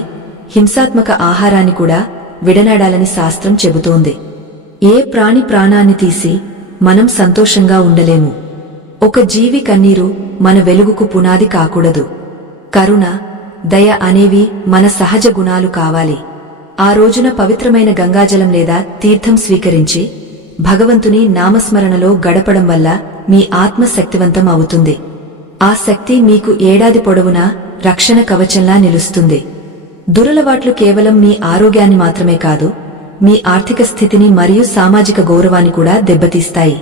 హింసాత్మక ఆహారాన్ని కూడా విడనాడాలని శాస్త్రం చెబుతోంది. ఏ ప్రాణి ప్రాణాన్ని తీసి మనం సంతోషంగా ఉండలేము. ఒక జీవి కన్నీరు మన వెలుగుకు పునాది కాకూడదు. కరుణ, దయ అనేవి మన సహజ గుణాలు కావాలి. ఆ రోజున పవిత్రమైన గంగాజలం లేదా తీర్థం స్వీకరించి భగవంతుని నామస్మరణలో గడపడం వల్ల మీ ఆత్మ శక్తివంతం అవుతుంది. ఆ శక్తి మీకు ఏడాది పొడవునా రక్షణ కవచంలా నిలుస్తుంది. దురలవాట్లు కేవలం మీ ఆరోగ్యాన్ని మాత్రమే కాదు, మీ ఆర్థిక స్థితిని మరియు సామాజిక గౌరవాన్ని కూడా దెబ్బతీస్తాయి.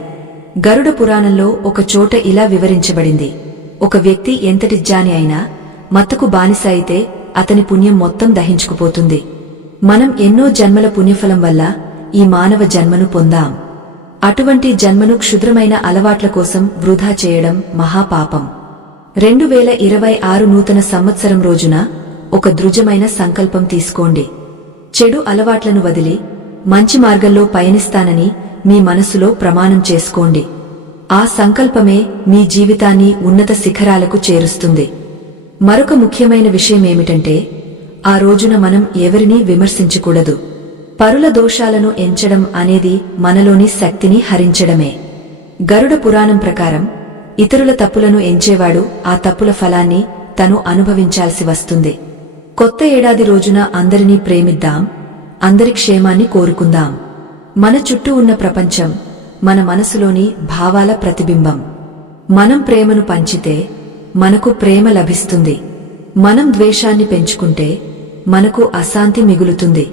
గరుడ పురాణంలో ఒక చోట ఇలా వివరించబడింది, ఒక వ్యక్తి ఎంతటి జ్ఞాని అయినా మత్తుకు బానిస అయితే అతని పుణ్యం మొత్తం దహించుకుపోతుంది. మనం ఎన్నో జన్మల పుణ్యఫలం వల్ల ఈ మానవ జన్మను పొందాం. అటువంటి జన్మను క్షుద్రమైన అలవాట్ల కోసం వృధా చేయడం మహాపాపం. 2026 నూతన సంవత్సరం రోజున ఒక దృఢమైన సంకల్పం తీసుకోండి. చెడు అలవాట్లను వదిలి మంచి మార్గంలో పయనిస్తానని మీ మనసులో ప్రమాణం చేసుకోండి. ఆ సంకల్పమే మీ జీవితాన్ని ఉన్నత శిఖరాలకు చేరుస్తుంది. మరొక ముఖ్యమైన విషయమేమిటంటే, ఆ రోజున మనం ఎవరినీ విమర్శించకూడదు. పరుల దోషాలను ఎంచడం అనేది మనలోని శక్తిని హరించడమే. గరుడ పురాణం ప్రకారం ఇతరుల తప్పులను ఎంచేవాడు ఆ తప్పుల ఫలాన్ని తను అనుభవించాల్సి వస్తుంది. కొత్త ఏడాది రోజున అందరినీ ప్రేమిద్దాం, అందరి క్షేమాన్ని కోరుకుందాం. మన చుట్టూ ఉన్న ప్రపంచం మన మనసులోని భావాల ప్రతిబింబం. మనం ప్రేమను పంచితే మనకు ప్రేమ లభిస్తుంది. మనం ద్వేషాన్ని పెంచుకుంటే మనకు అశాంతి మిగులుతుంది.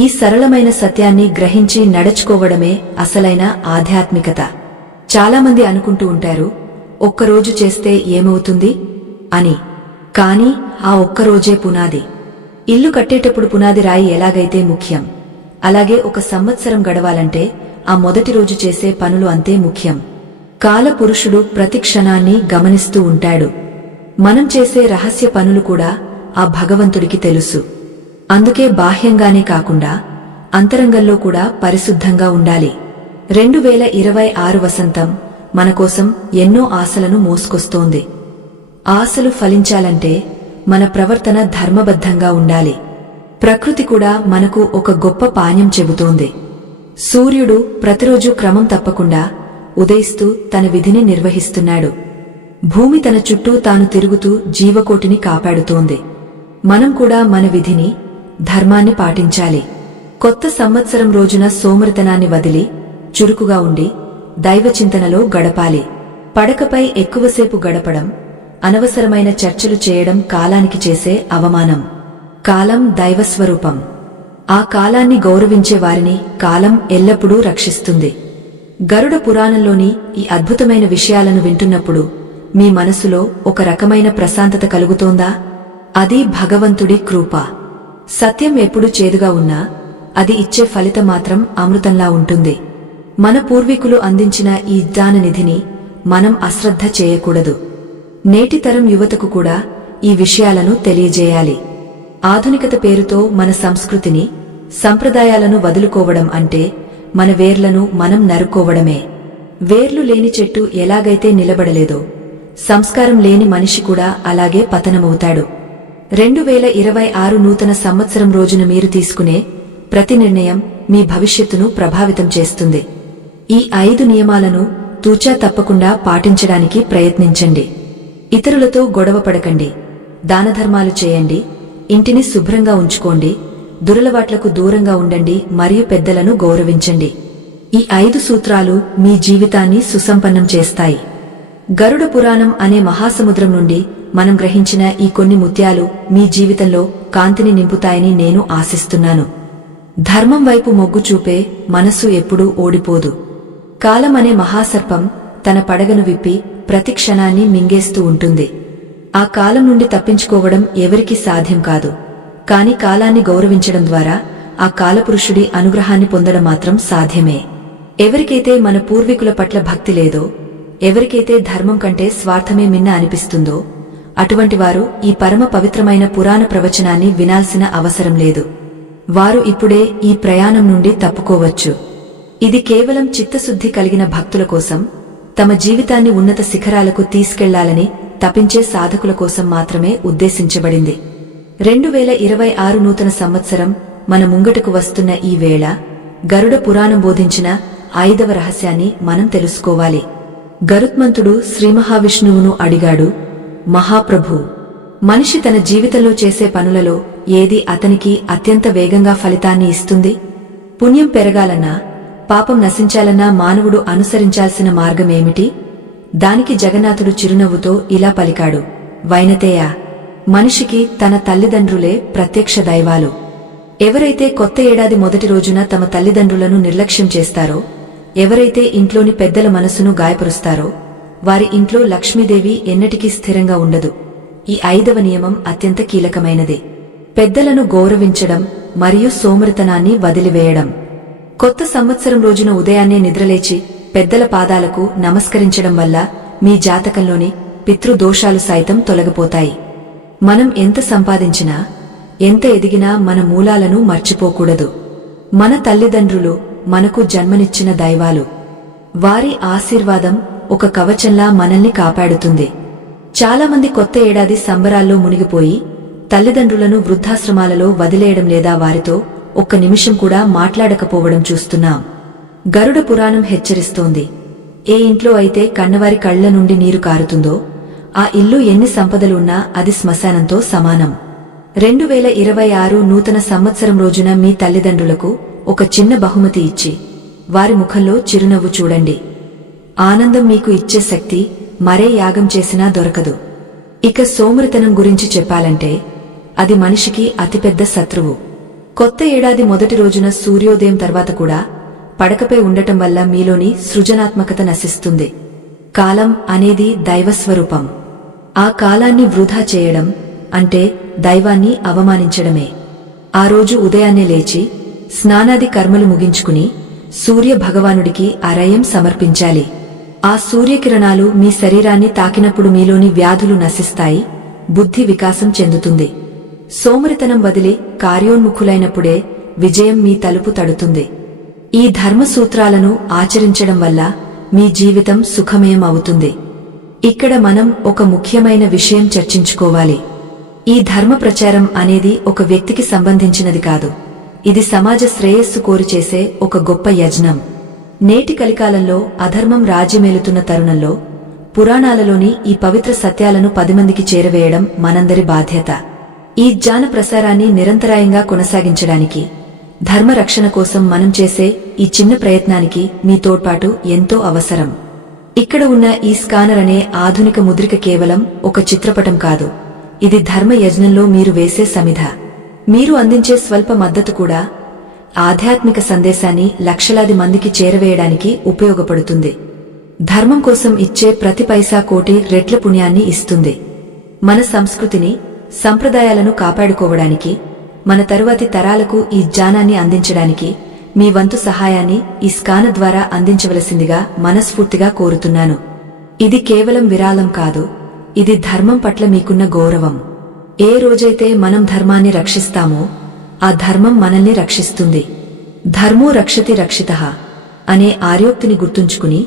ఈ సరళమైన సత్యాన్ని గ్రహించి నడుచుకోవడమే అసలైన ఆధ్యాత్మికత. చాలామంది అనుకుంటూ ఉంటారు, ఒక్కరోజు చేస్తే ఏమవుతుంది అని. కాని ఆ ఒక్కరోజే పునాది. ఇల్లు కట్టేటప్పుడు పునాది రాయి ఎలాగైతే ముఖ్యం, అలాగే ఒక సంవత్సరం గడవాలంటే ఆ మొదటి రోజు చేసే పనులు అంతే ముఖ్యం. కాలపురుషుడు ప్రతి క్షణాన్ని గమనిస్తూ ఉంటాడు. మనం చేసే రహస్య పనులు కూడా ఆ భగవంతుడికి తెలుసు. అందుకే బాహ్యంగానే కాకుండా అంతరంగంలో కూడా పరిశుద్ధంగా ఉండాలి. 2026 వసంతం మనకోసం ఎన్నో ఆశలను మోసుకొస్తోంది. ఆశలు ఫలించాలంటే మన ప్రవర్తన ధర్మబద్ధంగా ఉండాలి. ప్రకృతి కూడా మనకు ఒక గొప్ప పాణ్యం చెబుతోంది. సూర్యుడు ప్రతిరోజు క్రమం తప్పకుండా ఉదయిస్తూ తన విధిని నిర్వహిస్తున్నాడు. భూమి తన చుట్టూ తాను తిరుగుతూ జీవకోటిని కాపాడుతోంది. మనం కూడా మన విధిని, ధర్మాన్ని పాటించాలి. కొత్త సంవత్సరం రోజున సోమరితనాన్ని వదిలి చురుకుగా ఉండి దైవచింతనలో గడపాలి. పడకపై ఎక్కువసేపు గడపడం, అనవసరమైన చర్చలు చేయడం కాలానికి చేసే అవమానం. కాలం దైవస్వరూపం. ఆ కాలాన్ని గౌరవించే వారిని కాలం ఎల్లప్పుడూ రక్షిస్తుంది. గరుడ పురాణంలోని ఈ అద్భుతమైన విషయాలను వింటున్నప్పుడు మీ మనసులో ఒక రకమైన ప్రశాంతత కలుగుతోందా? అది భగవంతుడి కృప. సత్యం ఎప్పుడు చేదుగా ఉన్నా అది ఇచ్చే ఫలితం మాత్రం అమృతంలా ఉంటుంది. మన పూర్వీకులు అందించిన ఈ జ్ఞాననిధిని మనం అశ్రద్ధ చేయకూడదు. నేటి తరం యువతకు కూడా ఈ విషయాలను తెలియజేయాలి. ఆధునికత పేరుతో మన సంస్కృతిని, సంప్రదాయాలను వదులుకోవడం అంటే మన వేర్లను మనం నరుక్కోవడమే. వేర్లు లేని చెట్టు ఎలాగైతే నిలబడలేదో, సంస్కారం లేని మనిషి కూడా అలాగే పతనమవుతాడు. 2026 నూతన సంవత్సరం రోజున మీరు తీసుకునే ప్రతి నిర్ణయం మీ భవిష్యత్తును ప్రభావితం చేస్తుంది. ఈ 5 నియమాలను తూచా తప్పకుండా పాటించడానికి ప్రయత్నించండి. ఇతరులతో గొడవపడకండి, దానధర్మాలు చేయండి, ఇంటిని శుభ్రంగా ఉంచుకోండి, దురలవాట్లకు దూరంగా ఉండండి మరియు పెద్దలను గౌరవించండి. ఈ 5 సూత్రాలు మీ జీవితాన్ని సుసంపన్నం చేస్తాయి. గరుడ పురాణం అనే మహాసముద్రం నుండి మనం గ్రహించిన ఈ కొన్ని ముత్యాలు మీ జీవితంలో కాంతిని నింపుతాయని నేను ఆశిస్తున్నాను. ధర్మం వైపు మొగ్గు చూపే మనస్సు ఎప్పుడూ ఓడిపోదు. కాలం అనే మహాసర్పం తన పడగను విప్పి ప్రతి క్షణాన్ని మింగేస్తూ ఉంటుంది. ఆ కాలం నుండి తప్పించుకోవడం ఎవరికీ సాధ్యం కాదు. కాని కాలాన్ని గౌరవించడం ద్వారా ఆ కాలపురుషుడి అనుగ్రహాన్ని పొందడం మాత్రం సాధ్యమే. ఎవరికైతే మన పూర్వీకుల పట్ల భక్తి లేదో, ఎవరికైతే ధర్మం కంటే స్వార్థమే మిన్న అనిపిస్తుందో, అటువంటి వారు ఈ పరమ పవిత్రమైన పురాణ ప్రవచనాన్ని వినాల్సిన అవసరం లేదు. వారు ఇప్పుడే ఈ ప్రయాణం నుండి తప్పుకోవచ్చు. ఇది కేవలం చిత్తశుద్ధి కలిగిన భక్తుల కోసం, తమ జీవితాన్ని ఉన్నత శిఖరాలకు తీసుకెళ్లాలని తపించే సాధకుల కోసం మాత్రమే ఉద్దేశించబడింది. 2026 నూతన సంవత్సరం మన ముంగటకు వస్తున్న ఈ వేళ గరుడ పురాణం బోధించిన 5వ రహస్యాన్ని మనం తెలుసుకోవాలి. గరుత్మంతుడు శ్రీమహావిష్ణువును అడిగాడు, మహాప్రభూ, మనిషి తన జీవితంలో చేసే పనులలో ఏది అతనికి అత్యంత వేగంగా ఫలితాన్ని ఇస్తుంది? పుణ్యం పెరగాలన్నా, పాపం నశించాలన్నా మానవుడు అనుసరించాల్సిన మార్గమేమిటి? దానికి జగన్నాథుడు చిరునవ్వుతో ఇలా పలికాడు, వైనతేయ, మనిషికి తన తల్లిదండ్రులే ప్రత్యక్ష దైవాలు. ఎవరైతే కొత్త ఏడాది మొదటి రోజున తమ తల్లిదండ్రులను నిర్లక్ష్యం చేస్తారో, ఎవరైతే ఇంట్లోని పెద్దల మనసును గాయపరుస్తారో, వారి ఇంట్లో లక్ష్మీదేవి ఎన్నటికీ స్థిరంగా ఉండదు. ఈ 5వ నియమం అత్యంత కీలకమైనది. పెద్దలను గౌరవించడం మరియు సోమరితనాన్ని వదిలివేయడం. కొత్త సంవత్సరం రోజున ఉదయాన్నే నిద్రలేచి పెద్దల పాదాలకు నమస్కరించడం వల్ల మీ జాతకంలోని పితృదోషాలు సైతం తొలగిపోతాయి. మనం ఎంత సంపాదించినా, ఎంత ఎదిగినా మన మూలాలను మర్చిపోకూడదు. మన తల్లిదండ్రులు మనకు జన్మనిచ్చిన దైవాలు. వారి ఆశీర్వాదం ఒక కవచంలా మనల్ని కాపాడుతుంది. చాలామంది కొత్త ఏడాది సంబరాల్లో మునిగిపోయి తల్లిదండ్రులను వృద్ధాశ్రమాలలో వదిలేయడం లేదా వారితో ఒక్క నిమిషం కూడా మాట్లాడకపోవడం చూస్తున్నాం. గరుడ పురాణం హెచ్చరిస్తోంది, ఏ ఇంట్లో అయితే కన్నవారి కళ్ల నుండి నీరు కారుతుందో ఆ ఇల్లు ఎన్ని సంపదలున్నా అది శ్మశానంతో సమానం. 2026 నూతన సంవత్సరం రోజున మీ తల్లిదండ్రులకు ఒక చిన్న బహుమతి ఇచ్చి వారి ముఖంలో చిరునవ్వు చూడండి. ఆనందం మీకు ఇచ్చే శక్తి మరే యాగం చేసినా దొరకదు. ఇక సోమరితనం గురించి చెప్పాలంటే అది మనిషికి అతిపెద్ద శత్రువు. కొత్త ఏడాది మొదటి రోజున సూర్యోదయం తర్వాత కూడా పడకపై ఉండటం వల్ల మీలోని సృజనాత్మకత నశిస్తుంది. కాలం అనేది దైవస్వరూపం. ఆ కాలాన్ని వృధా చేయడం అంటే దైవాన్ని అవమానించడమే. ఆ రోజు ఉదయాన్నే లేచి స్నానాది కర్మలు ముగించుకుని సూర్య భగవానుడికి అరయం సమర్పించాలి. ఆ సూర్యకిరణాలు మీ శరీరాన్ని తాకినప్పుడు మీలోని వ్యాధులు నశిస్తాయి, బుద్ధి వికాసం చెందుతుంది. సోమరితనం వదిలి కార్యోన్ముఖులైనప్పుడే విజయం మీ తలుపు తడుతుంది. ఈ ధర్మసూత్రాలను ఆచరించడం వల్ల మీ జీవితం సుఖమయం అవుతుంది. ఇక్కడ మనం ఒక ముఖ్యమైన విషయం చర్చించుకోవాలి. ఈ ధర్మ ప్రచారం అనేది ఒక వ్యక్తికి సంబంధించినది కాదు. ఇది సమాజ శ్రేయస్సు కోరి చేసే ఒక గొప్ప యజ్ఞం. నేటి కలికాలంలో అధర్మం రాజ్యమేలుతున్న తరుణంలో పురాణాలలోని ఈ పవిత్ర సత్యాలను 10 మందికి చేరవేయడం మనందరి బాధ్యత. ఈ జ్ఞాన ప్రసారాన్ని నిరంతరాయంగా కొనసాగించడానికి, ధర్మరక్షణ కోసం మనం చేసే ఈ చిన్న ప్రయత్నానికి మీ తోడ్పాటు ఎంతో అవసరం. ఇక్కడ ఉన్న ఈ స్కానర్ అనే ఆధునిక ముద్రిక కేవలం ఒక చిత్రపటం కాదు. ఇది ధర్మ యజ్ఞంలో మీరు వేసే సమిధ. మీరు అందించే స్వల్ప మద్దతు కూడా ఆధ్యాత్మిక సందేశాన్ని లక్షలాది మందికి చేరవేయడానికి ఉపయోగపడుతుంది. ధర్మం కోసం ఇచ్చే ప్రతి పైసా కోటి రెట్ల పుణ్యాన్ని ఇస్తుంది. మన సంస్కృతిని, సంప్రదాయాలను కాపాడుకోవడానికి, మన తరువాతి తరాలకు ఈ జ్ఞానాన్ని అందించడానికి మీ వంతు సహాయాన్ని ఈ స్కానర్ ద్వారా అందించవలసిందిగా మనస్ఫూర్తిగా కోరుతున్నాను. ఇది కేవలం విరాళం కాదు, ఇది ధర్మం పట్ల మీకున్న గౌరవం. ఏ రోజైతే మనం ధర్మాన్ని రక్షిస్తామో ఆ ధర్మం మనల్ని రక్షిస్తుంది. ధర్మో రక్షతి రక్షితః అనే ఆర్యోక్తిని గుర్తుంచుకుని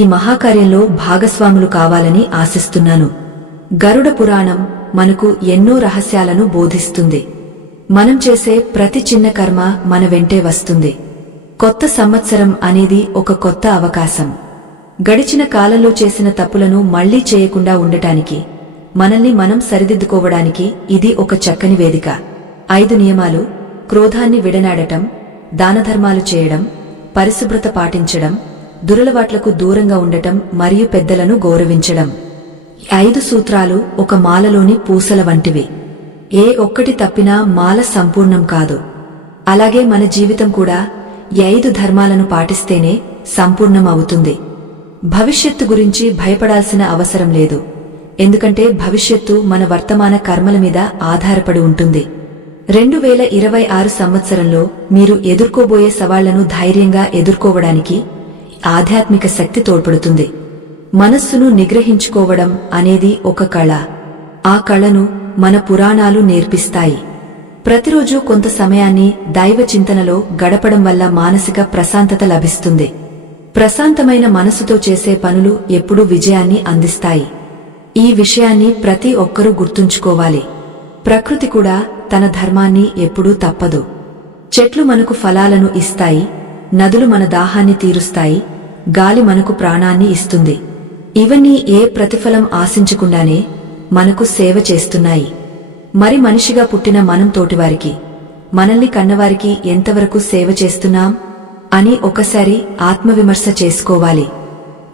ఈ మహాకార్యంలో భాగస్వాములు కావాలని ఆశిస్తున్నాను. గరుడ పురాణం మనకు ఎన్నో రహస్యాలను బోధిస్తుంది. మనం చేసే ప్రతి చిన్న కర్మ మన వెంటే వస్తుంది. కొత్త సంవత్సరం అనేది ఒక కొత్త అవకాశం. గడిచిన కాలంలో చేసిన తప్పులను మళ్లీ చేయకుండా ఉండటానికి, మనల్ని మనం సరిదిద్దుకోవడానికి ఇది ఒక చక్కని వేదిక. 5 నియమాలు: క్రోధాన్ని విడనాడటం, దానధర్మాలు చేయడం, పరిశుభ్రత పాటించడం, దురలవాట్లకు దూరంగా ఉండటం మరియు పెద్దలను గౌరవించడం. 5 సూత్రాలు ఒక మాలలోని పూసల వంటివి. ఏ ఒక్కటి తప్పినా మాల సంపూర్ణం కాదు. అలాగే మన జీవితం కూడా ఈ 5 ధర్మాలను పాటిస్తేనే సంపూర్ణం అవుతుంది. భవిష్యత్తు గురించి భయపడాల్సిన అవసరం లేదు. ఎందుకంటే భవిష్యత్తు మన వర్తమాన కర్మల మీద ఆధారపడి ఉంటుంది. 2026 సంవత్సరంలో మీరు ఎదుర్కోబోయే సవాళ్లను ధైర్యంగా ఎదుర్కోవడానికి ఆధ్యాత్మిక శక్తి తోడ్పడుతుంది. మనస్సును నిగ్రహించుకోవడం అనేది ఒక కళ. ఆ కళను మన పురాణాలు నేర్పిస్తాయి. ప్రతిరోజు కొంత సమయాన్ని దైవ చింతనలో గడపడం వల్ల మానసిక ప్రశాంతత లభిస్తుంది. ప్రశాంతమైన మనసుతో చేసే పనులు ఎప్పుడూ విజయాన్ని అందిస్తాయి. ఈ విషయాన్ని ప్రతి ఒక్కరూ గుర్తుంచుకోవాలి. ప్రకృతి కూడా తన ధర్మాన్ని ఎప్పుడూ తప్పదు. చెట్లు మనకు ఫలాలను ఇస్తాయి, నదులు మన దాహాన్ని తీరుస్తాయి, గాలి మనకు ప్రాణాన్ని ఇస్తుంది. ఇవన్నీ ఏ ప్రతిఫలం ఆశించకుండానే మనకు సేవ చేస్తున్నాయి. మరి మనిషిగా పుట్టిన మనం తోటివారికి, మనల్ని కన్నవారికి ఎంతవరకు సేవ చేస్తున్నాం అని ఒకసారి ఆత్మవిమర్శ చేసుకోవాలి.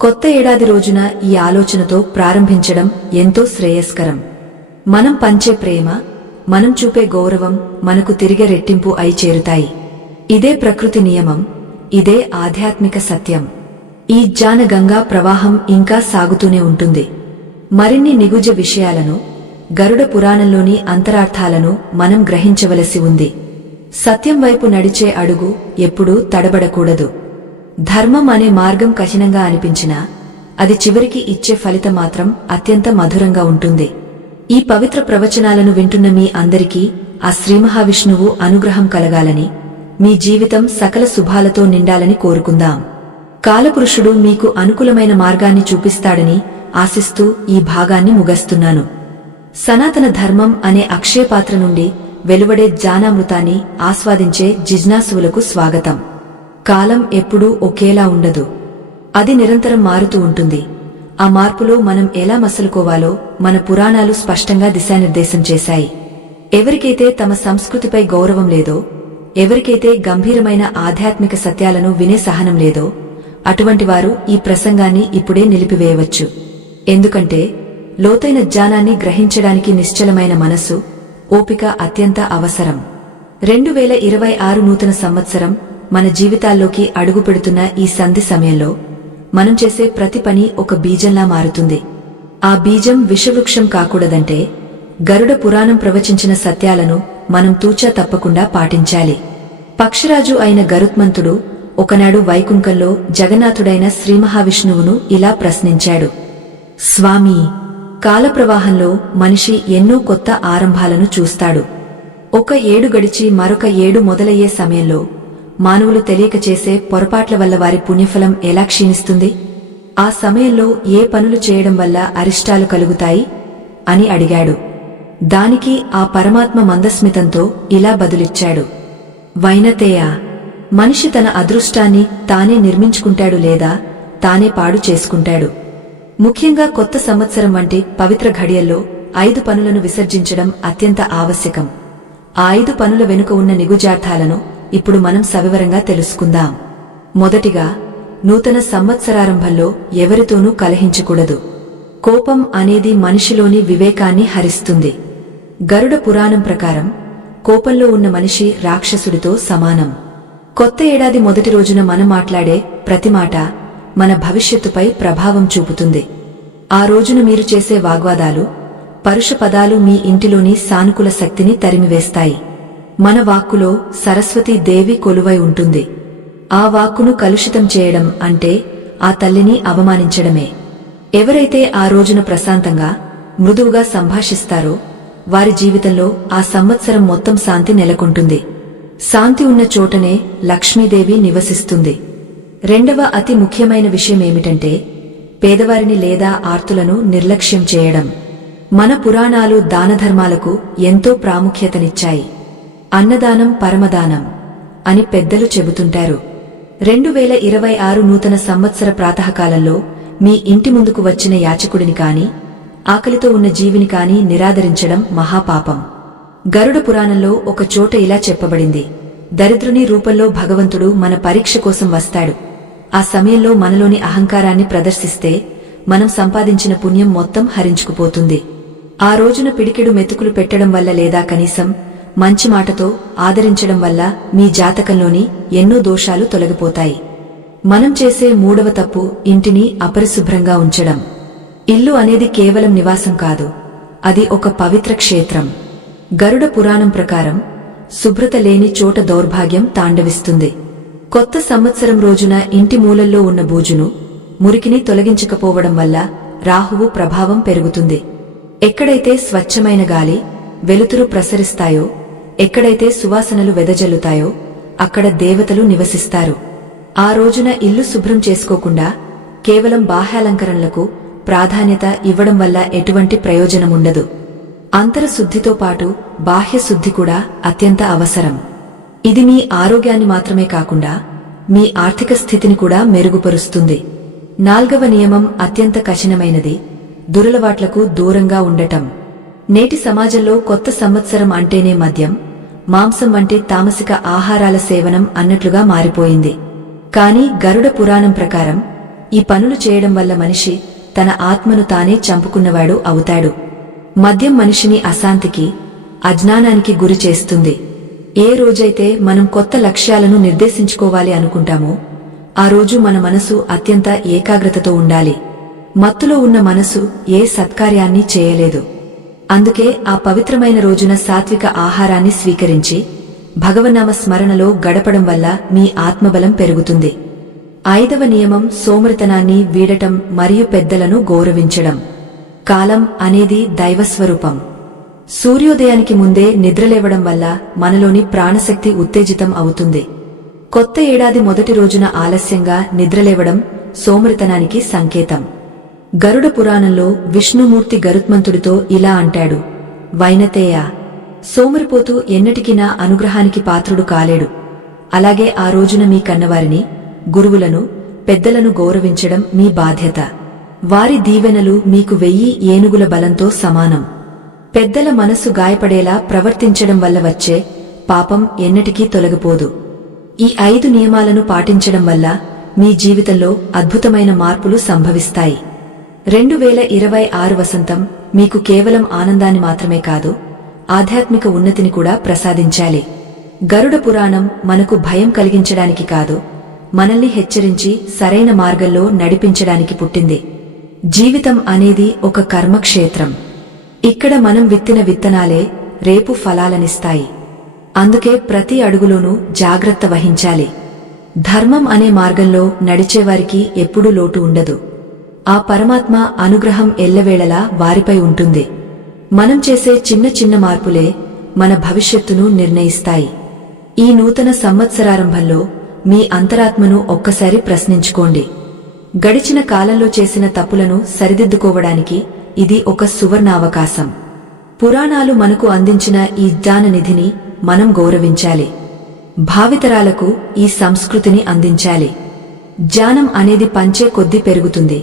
కొత్త ఏడాది రోజున ఈ ఆలోచనతో ప్రారంభించడం ఎంతో శ్రేయస్కరం. మనం పంచే ప్రేమ, మనం చూపే గౌరవం మనకు తిరిగి రెట్టింపు అయి చేరుతాయి. ఇదే ప్రకృతి నియమం, ఇదే ఆధ్యాత్మిక సత్యం. ఈ జ్ఞాన గంగా ప్రవాహం ఇంకా సాగుతూనే ఉంటుంది. మరిన్ని నిగుజ విషయాలను, గరుడ పురాణంలోని అంతరార్థాలను మనం గ్రహించవలసి ఉంది. సత్యం వైపు నడిచే అడుగు ఎప్పుడూ తడబడకూడదు. ధర్మం అనే మార్గం కఠినంగా అనిపించినా అది చివరికి ఇచ్చే ఫలితం మాత్రం అత్యంత మధురంగా ఉంటుంది. ఈ పవిత్ర ప్రవచనాలను వింటున్న మీ అందరికీ ఆ శ్రీమహావిష్ణువు అనుగ్రహం కలగాలని, మీ జీవితం సకల శుభాలతో నిండాలని కోరుకుందాం. కాలపురుషుడు మీకు అనుకూలమైన మార్గాన్ని చూపిస్తాడని ఆశిస్తూ ఈ భాగాన్ని ముగస్తున్నాను. సనాతన ధర్మం అనే అక్షయపాత్ర నుండి వెలువడే జ్ఞానామృతాన్ని ఆస్వాదించే జిజ్ఞాసువులకు స్వాగతం. కాలం ఎప్పుడూ ఒకేలా ఉండదు. అది నిరంతరం మారుతూ ఉంటుంది. ఆ మార్పులో మనం ఎలా మసలుకోవాలో మన పురాణాలు స్పష్టంగా దిశానిర్దేశం చేశాయి. ఎవరికైతే తమ సంస్కృతిపై గౌరవం లేదో, ఎవరికైతే గంభీరమైన ఆధ్యాత్మిక సత్యాలను వినే సహనం లేదో, అటువంటి వారు ఈ ప్రసంగాన్ని ఇప్పుడే నిలిపివేయవచ్చు. ఎందుకంటే లోతైన జ్ఞానాన్ని గ్రహించడానికి నిశ్చలమైన మనస్సు, ఓపిక అత్యంత అవసరం. 2026 నూతన సంవత్సరం మన జీవితాల్లోకి అడుగుపెడుతున్న ఈ సంధి సమయంలో మనం చేసే ప్రతి పని ఒక బీజంలా మారుతుంది. ఆ బీజం విషవృక్షం కాకూడదంటే గరుడ పురాణం ప్రవచించిన సత్యాలను మనం తూచా తప్పకుండా పాటించాలి. పక్షిరాజు అయిన గరుత్మంతుడు ఒకనాడు వైకుంఠంలో జగన్నాథుడైన శ్రీమహావిష్ణువును ఇలా ప్రశ్నించాడు. స్వామీ, కాలప్రవాహంలో మనిషి ఎన్నో కొత్త ఆరంభాలను చూస్తాడు. ఒక ఏడు గడిచి మరొక ఏడు మొదలయ్యే సమయంలో మానవులు తెలియక చేసే పొరపాట్ల వల్ల వారి పుణ్యఫలం ఎలా క్షీణిస్తుంది? ఆ సమయంలో ఏ పనులు చేయడం వల్ల అరిష్టాలు కలుగుతాయి అని అడిగాడు. దానికి ఆ పరమాత్మ మందస్మితంతో ఇలా బదులిచ్చాడు. వైనతేయ, మనిషి తన అదృష్టాన్ని తానే నిర్మించుకుంటాడు లేదా తానే పాడు చేసుకుంటాడు. ముఖ్యంగా కొత్త సంవత్సరం వంటి పవిత్ర ఘడియల్లో 5 పనులను విసర్జించడం అత్యంత ఆవశ్యకం. ఆ 5 పనుల వెనుక ఉన్న నిగుజార్థాలను ఇప్పుడు మనం సవివరంగా తెలుసుకుందాం. మొదటిగా, నూతన సంవత్సరారంభంలో ఎవరితోనూ కలహించకూడదు. కోపం అనేది మనిషిలోని వివేకాన్ని హరిస్తుంది. గరుడ పురాణం ప్రకారం కోపంలో ఉన్న మనిషి రాక్షసుడితో సమానం. కొత్త ఏడాది మొదటి రోజున మనం మాట్లాడే ప్రతి మాట మన భవిష్యత్తుపై ప్రభావం చూపుతుంది. ఆ రోజున మీరు చేసే వాగ్వాదాలు, పరుష పదాలు మీ ఇంటిలోని సానుకూల శక్తిని తరిమివేస్తాయి. మన వాక్కులో సరస్వతీ దేవి కొలువై ఉంటుంది. ఆ వాక్కును కలుషితం చేయడం అంటే ఆ తల్లిని అవమానించడమే. ఎవరైతే ఆ రోజున ప్రశాంతంగా, మృదువుగా సంభాషిస్తారో వారి జీవితంలో ఆ సంవత్సరం మొత్తం శాంతి నెలకొంటుంది. శాంతి ఉన్న చోటనే లక్ష్మీదేవి నివసిస్తుంది. రెండవ అతి ముఖ్యమైన విషయమేమిటంటే పేదవారిని లేదా ఆర్తులను నిర్లక్ష్యం చేయడం. మన పురాణాలు దానధర్మాలకు ఎంతో ప్రాముఖ్యతనిచ్చాయి. అన్నదానం పరమదానం అని పెద్దలు చెబుతుంటారు. 2026 నూతన సంవత్సర ప్రాతకాలంలో మీ ఇంటి ముందుకు వచ్చిన యాచకుడిని కాని, ఆకలితో ఉన్న జీవిని కాని నిరాదరించడం మహాపాపం. గరుడ పురాణంలో ఒక చోట ఇలా చెప్పబడింది. దరిద్రుని రూపంలో భగవంతుడు మన పరీక్ష కోసం వస్తాడు. ఆ సమయంలో మనలోని అహంకారాన్ని ప్రదర్శిస్తే మనం సంపాదించిన పుణ్యం మొత్తం హరించుకుపోతుంది. ఆ రోజున పిడికెడు మెతుకులు పెట్టడం వల్ల లేదా కనీసం మంచి మాటతో ఆదరించడం వల్ల మీ జాతకంలోని ఎన్నో దోషాలు తొలగిపోతాయి. మనం చేసే మూడవ తప్పు ఇంటిని అపరిశుభ్రంగా ఉంచడం. ఇల్లు అనేది కేవలం నివాసం కాదు, అది ఒక పవిత్ర క్షేత్రం. గరుడ పురాణం ప్రకారం శుభ్రత లేని చోట దౌర్భాగ్యం తాండవిస్తుంది. కొత్త సంవత్సరం రోజున ఇంటి మూలల్లో ఉన్న బూజును, మురికిని తొలగించకపోవడం వల్ల రాహువు ప్రభావం పెరుగుతుంది. ఎక్కడైతే స్వచ్ఛమైన గాలి, వెలుతురు ప్రసరిస్తాయో, ఎక్కడైతే సువాసనలు వెదజల్లుతాయో అక్కడ దేవతలు నివసిస్తారు. ఆ రోజున ఇల్లు శుభ్రం చేసుకోకుండా కేవలం బాహ్యాలంకరణలకు ప్రాధాన్యత ఇవ్వడం వల్ల ఎటువంటి ప్రయోజనముండదు. అంతరశుద్ధితో పాటు బాహ్య శుద్ధి కూడా అత్యంత అవసరం. ఇది మీ ఆరోగ్యాన్ని మాత్రమే కాకుండా మీ ఆర్థిక స్థితిని కూడా మెరుగుపరుస్తుంది. 4వ నియమం అత్యంత కఠినమైనది. దురలవాట్లకు దూరంగా ఉండటం. నేటి సమాజంలో కొత్త సంవత్సరం అంటేనే మద్యం, మాంసం వంటి తామసిక ఆహారాల సేవనం అన్నట్లుగా మారిపోయింది. కాని గరుడ పురాణం ప్రకారం ఈ పనులు చేయడం వల్ల మనిషి తన ఆత్మను తానే చంపుకున్నవాడు అవుతాడు. మద్యం మనిషిని అశాంతికి, అజ్ఞానానికి గురి చేస్తుంది. ఏ రోజైతే మనం కొత్త లక్ష్యాలను నిర్దేశించుకోవాలి అనుకుంటామో ఆ రోజు మన మనసు అత్యంత ఏకాగ్రతతో ఉండాలి. మత్తులో ఉన్న మనసు ఏ సత్కార్యాన్ని చేయలేదు. అందుకే ఆ పవిత్రమైన రోజున సాత్విక ఆహారాన్ని స్వీకరించి భగవన్నామ స్మరణలో గడపడం వల్ల మీ ఆత్మబలం పెరుగుతుంది. 5వ నియమం సోమరితనాన్ని వీడటం మరియు పెద్దలను గౌరవించడం. కాలం అనేది దైవస్వరూపం. సూర్యోదయానికి ముందే నిద్రలేవడం వల్ల మనలోని ప్రాణశక్తి ఉత్తేజితం అవుతుంది. కొత్త ఏడాది మొదటి రోజున ఆలస్యంగా నిద్రలేవడం సోమరితనానికి సంకేతం. గరుడ పురాణంలో విష్ణుమూర్తి గరుత్మంతుడితో ఇలా అంటాడు, వైనతేయ, సోమరిపోతూ ఎన్నటికీ నా అనుగ్రహానికి పాత్రుడు కాలేడు. అలాగే ఆ రోజున మీ కన్నవారిని, గురువులను, పెద్దలను గౌరవించడం మీ బాధ్యత. వారి దీవెనలు మీకు 1000 ఏనుగుల బలంతో సమానం. పెద్దల మనస్సు గాయపడేలా ప్రవర్తించడం వల్ల వచ్చే పాపం ఎన్నటికీ తొలగిపోదు. ఈ 5 నియమాలను పాటించడం వల్ల మీ జీవితంలో అద్భుతమైన మార్పులు సంభవిస్తాయి. 2026 వసంతం మీకు కేవలం ఆనందాన్ని మాత్రమే కాదు, ఆధ్యాత్మిక ఉన్నతిని కూడా ప్రసాదించాలి. గరుడ పురాణం మనకు భయం కలిగించడానికి కాదు, మనల్ని హెచ్చరించి సరైన మార్గంలో నడిపించడానికి పుట్టింది. జీవితం అనేది ఒక కర్మక్షేత్రం. ఇక్కడ మనం విత్తిన విత్తనాలే రేపు ఫలాలనిస్తాయి. అందుకే ప్రతి అడుగులోనూ జాగ్రత్త వహించాలి. ధర్మం అనే మార్గంలో నడిచేవారికి ఎప్పుడూ లోటు ఉండదు. ఆ పరమాత్మ అనుగ్రహం ఎల్లవేళలా వారిపై ఉంటుంది. మనం చేసే చిన్న చిన్న మార్పులే మన భవిష్యత్తును నిర్ణయిస్తాయి. ఈ నూతన సంవత్సరారంభంలో మీ అంతరాత్మను ఒక్కసారి ప్రశ్నించుకోండి. గడిచిన కాలంలో చేసిన తప్పులను సరిదిద్దుకోవడానికి ఇది ఒక సువర్ణావకాశం. పురాణాలు మనకు అందించిన ఈ జ్ఞాననిధిని మనం గౌరవించాలి. భావితరాలకు ఈ సంస్కృతిని అందించాలి. జ్ఞానం అనేది పంచే కొద్దీ పెరుగుతుంది,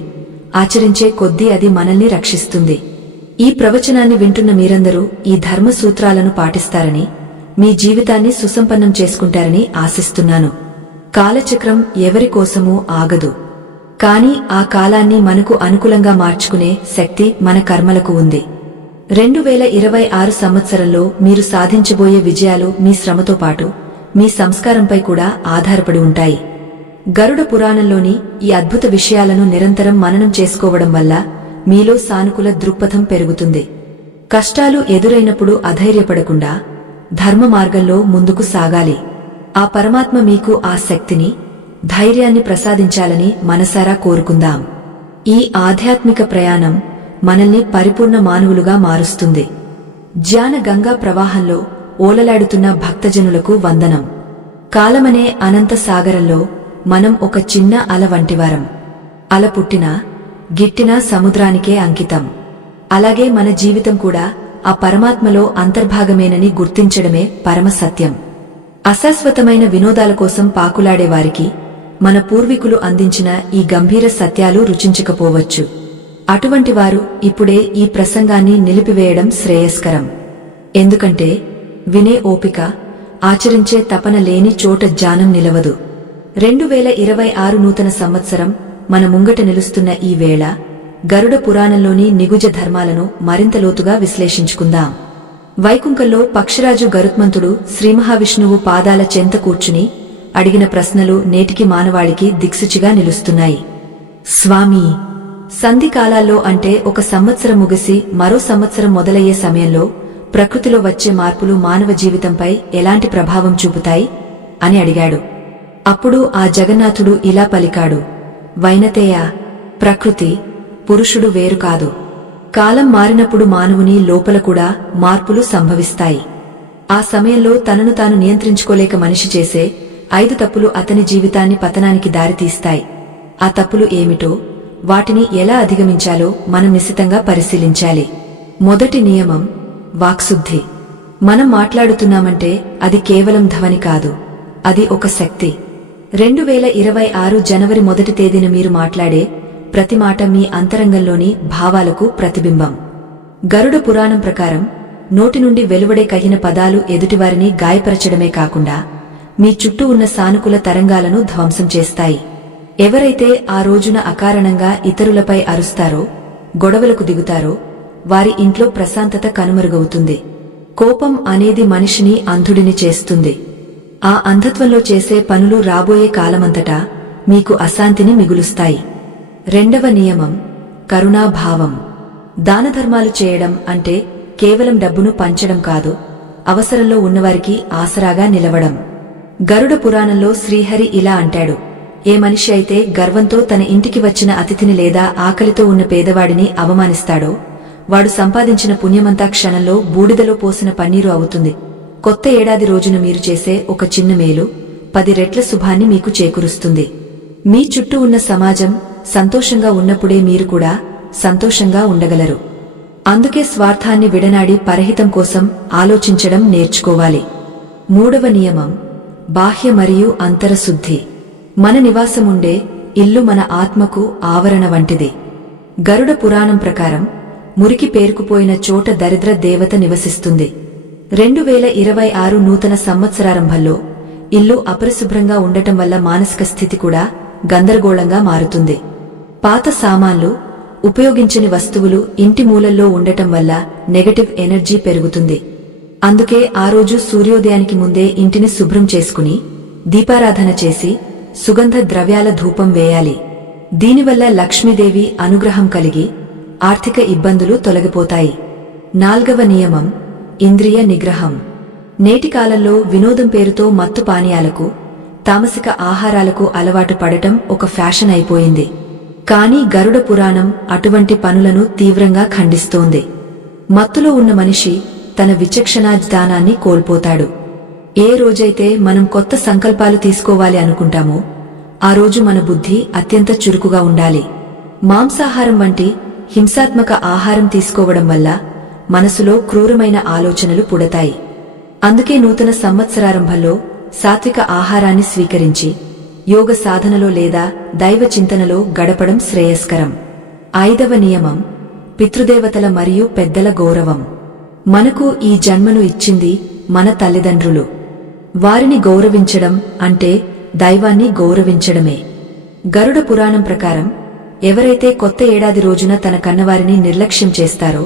ఆచరించే కొద్దీ అది మనల్ని రక్షిస్తుంది. ఈ ప్రవచనాన్ని వింటున్న మీరందరూ ఈ ధర్మ సూత్రాలను పాటిస్తారని, మీ జీవితాన్ని సుసంపన్నం చేసుకుంటారని ఆశిస్తున్నాను. కాలచక్రం ఎవరి కోసమూ ఆగదు, కాని ఆ కాలాన్ని మనకు అనుకూలంగా మార్చుకునే శక్తి మన కర్మలకు ఉంది. 2026 సంవత్సరంలో మీరు సాధించబోయే విజయాలు మీ శ్రమతో పాటు మీ సంస్కారంపై కూడా ఆధారపడి ఉంటాయి. గరుడ పురాణంలోని ఈ అద్భుత విషయాలను నిరంతరం మననం చేసుకోవడం వల్ల మీలో సానుకూల దృక్పథం పెరుగుతుంది. కష్టాలు ఎదురైనప్పుడు అధైర్యపడకుండా ధర్మ మార్గంలో ముందుకు సాగాలి. ఆ పరమాత్మ మీకు ఆ శక్తిని, ధైర్యాన్ని ప్రసాదించాలని మనసారా కోరుకుందాం. ఈ ఆధ్యాత్మిక ప్రయాణం మనల్ని పరిపూర్ణ మానవులుగా మారుస్తుంది. జ్ఞాన గంగా ప్రవాహంలో ఓలలాడుతున్న భక్తజనులకు వందనం. కాలమనే అనంత సాగరంలో మనం ఒక చిన్న అల వంటివారం. అల పుట్టినా గిట్టినా సముద్రానికే అంకితం. అలాగే మన జీవితం కూడా ఆ పరమాత్మలో అంతర్భాగమేనని గుర్తించడమే పరమసత్యం. అశాశ్వతమైన వినోదాల కోసం పాకులాడేవారికి మన పూర్వీకులు అందించిన ఈ గంభీర సత్యాలు రుచించకపోవచ్చు. అటువంటి వారు ఇప్పుడే ఈ ప్రసంగాన్ని నిలిపివేయడం శ్రేయస్కరం. ఎందుకంటే వినే ఓపిక, ఆచరించే తపన లేని చోట జ్ఞానం నిలవదు. 2026 నూతన సంవత్సరం మన ముంగట నిలుస్తున్న ఈ వేళ గరుడ పురాణంలోని నిగుజ ధర్మాలను మరింత లోతుగా విశ్లేషించుకుందాం. వైకుంఠంలో పక్షిరాజు గరుత్మంతుడు శ్రీమహావిష్ణువు పాదాల చెంత కూర్చుని అడిగిన ప్రశ్నలు నేటికి మానవాళికి దిక్సూచిగా నిలుస్తున్నాయి. స్వామీ, సంధి కాలాల్లో అంటే ఒక సంవత్సరం ముగిసి మరో సంవత్సరం మొదలయ్యే సమయంలో ప్రకృతిలో వచ్చే మార్పులు మానవ జీవితంపై ఎలాంటి ప్రభావం చూపుతాయి అని అడిగాడు. అప్పుడు ఆ జగన్నాథుడు ఇలా పలికాడు, వైనతేయ, ప్రకృతి, పురుషుడు వేరు కాదు. కాలం మారినప్పుడు మానవుని లోపల కూడా మార్పులు సంభవిస్తాయి. ఆ సమయంలో తనను తాను నియంత్రించుకోలేక మనిషి చేసే 5 తప్పులు అతని జీవితాన్ని పతనానికి దారితీస్తాయి. ఆ తప్పులు ఏమిటో, వాటిని ఎలా అధిగమించాలో మనం నిశితంగా పరిశీలించాలి. మొదటి నియమం వాక్శుద్ధి. మనం మాట్లాడుతున్నామంటే అది కేవలం ధ్వని కాదు, అది ఒక శక్తి. 2026 జనవరి 1వ తేదీన మీరు మాట్లాడే ప్రతి మాట మీ అంతరంగంలోని భావాలకు ప్రతిబింబం. గరుడ పురాణం ప్రకారం నోటి నుండి వెలువడే కహిన పదాలు ఎదుటివారిని గాయపరచడమే కాకుండా మీ చుట్టూ ఉన్న సానుకూల తరంగాలను ధ్వంసం చేస్తాయి. ఎవరైతే ఆ రోజున అకారణంగా ఇతరులపై అరుస్తారో, గొడవలకు దిగుతారో, వారి ఇంట్లో ప్రశాంతత కనుమరుగవుతుంది. కోపం అనేది మనిషిని అంధుడిని చేస్తుంది. ఆ అంధత్వంలో చేసే పనులు రాబోయే కాలమంతటా మీకు అశాంతిని మిగులుస్తాయి. 2వ నియమం కరుణాభావం. దానధర్మాలు చేయడం అంటే కేవలం డబ్బును పంచడం కాదు, అవసరంలో ఉన్నవారికి ఆసరాగా నిలవడం. గరుడ పురాణంలో శ్రీహరి ఇలా అంటాడు: ఏ మనిషి అయితే గర్వంతో తన ఇంటికి వచ్చిన అతిథిని లేదా ఆకలితో ఉన్న పేదవాడిని అవమానిస్తాడో వాడు సంపాదించిన పుణ్యమంతా క్షణంలో బూడిదలో పోసిన పన్నీరు అవుతుంది. కొత్త ఏడాది రోజున మీరు చేసే ఒక చిన్న మేలు 10 రెట్ల శుభాన్ని మీకు చేకూరుస్తుంది. మీ చుట్టూ ఉన్న సమాజం సంతోషంగా ఉన్నప్పుడే మీరు కూడా సంతోషంగా ఉండగలరు. అందుకే స్వార్థాన్ని విడనాడి పరహితం కోసం ఆలోచించడం నేర్చుకోవాలి. 3వ నియమం బాహ్య మరియు అంతరశుద్ధి. మన నివాసముండే ఇల్లు మన ఆత్మకు ఆవరణ వంటిది. గరుడ పురాణం ప్రకారం మురికి పేరుకుపోయిన చోట దరిద్ర దేవత నివసిస్తుంది. 2026 నూతన సంవత్సరారంభంలో ఇల్లు అపరిశుభ్రంగా ఉండటం వల్ల మానసిక స్థితి కూడా గందరగోళంగా మారుతుంది. పాత సామాన్లు, ఉపయోగించని వస్తువులు ఇంటి మూలల్లో ఉండటం వల్ల నెగటివ్ ఎనర్జీ పెరుగుతుంది. అందుకే ఆ రోజు సూర్యోదయానికి ముందే ఇంటిని శుభ్రం చేసుకుని దీపారాధన చేసి సుగంధ ద్రవ్యాల ధూపం వేయాలి. దీనివల్ల లక్ష్మీదేవి అనుగ్రహం కలిగి ఆర్థిక ఇబ్బందులు తొలగిపోతాయి. 4వ నియమం ఇంద్రియ నిగ్రహం. నేటి కాలంలో వినోదం పేరుతో మత్తు పానీయాలకు, తామసిక ఆహారాలకు అలవాటు పడటం ఒక ఫ్యాషన్ అయిపోయింది. కానీ గరుడ పురాణం అటువంటి పనులను తీవ్రంగా ఖండిస్తోంది. మత్తులో ఉన్న మనిషి తన విచక్షణాజ్ఞానాన్ని కోల్పోతాడు. ఏ రోజైతే మనం కొత్త సంకల్పాలు తీసుకోవాలి అనుకుంటామో ఆ రోజు మన బుద్ధి అత్యంత చురుకుగా ఉండాలి. మాంసాహారం వంటి హింసాత్మక ఆహారం తీసుకోవడం వల్ల మనసులో క్రూరమైన ఆలోచనలు పుడతాయి. అందుకే నూతన సంవత్సరారంభంలో సాత్విక ఆహారాన్ని స్వీకరించి యోగ సాధనలో లేదా దైవ చింతనలో గడపడం శ్రేయస్కరం. 5వ నియమం పితృదేవతల మరియు పెద్దల గౌరవం. మనకు ఈ జన్మను ఇచ్చింది మన తల్లిదండ్రులు. వారిని గౌరవించడం అంటే దైవాన్ని గౌరవించడమే. గరుడ పురాణం ప్రకారం ఎవరైతే కొత్త ఏడాది రోజున తన కన్నవారిని నిర్లక్ష్యం చేస్తారో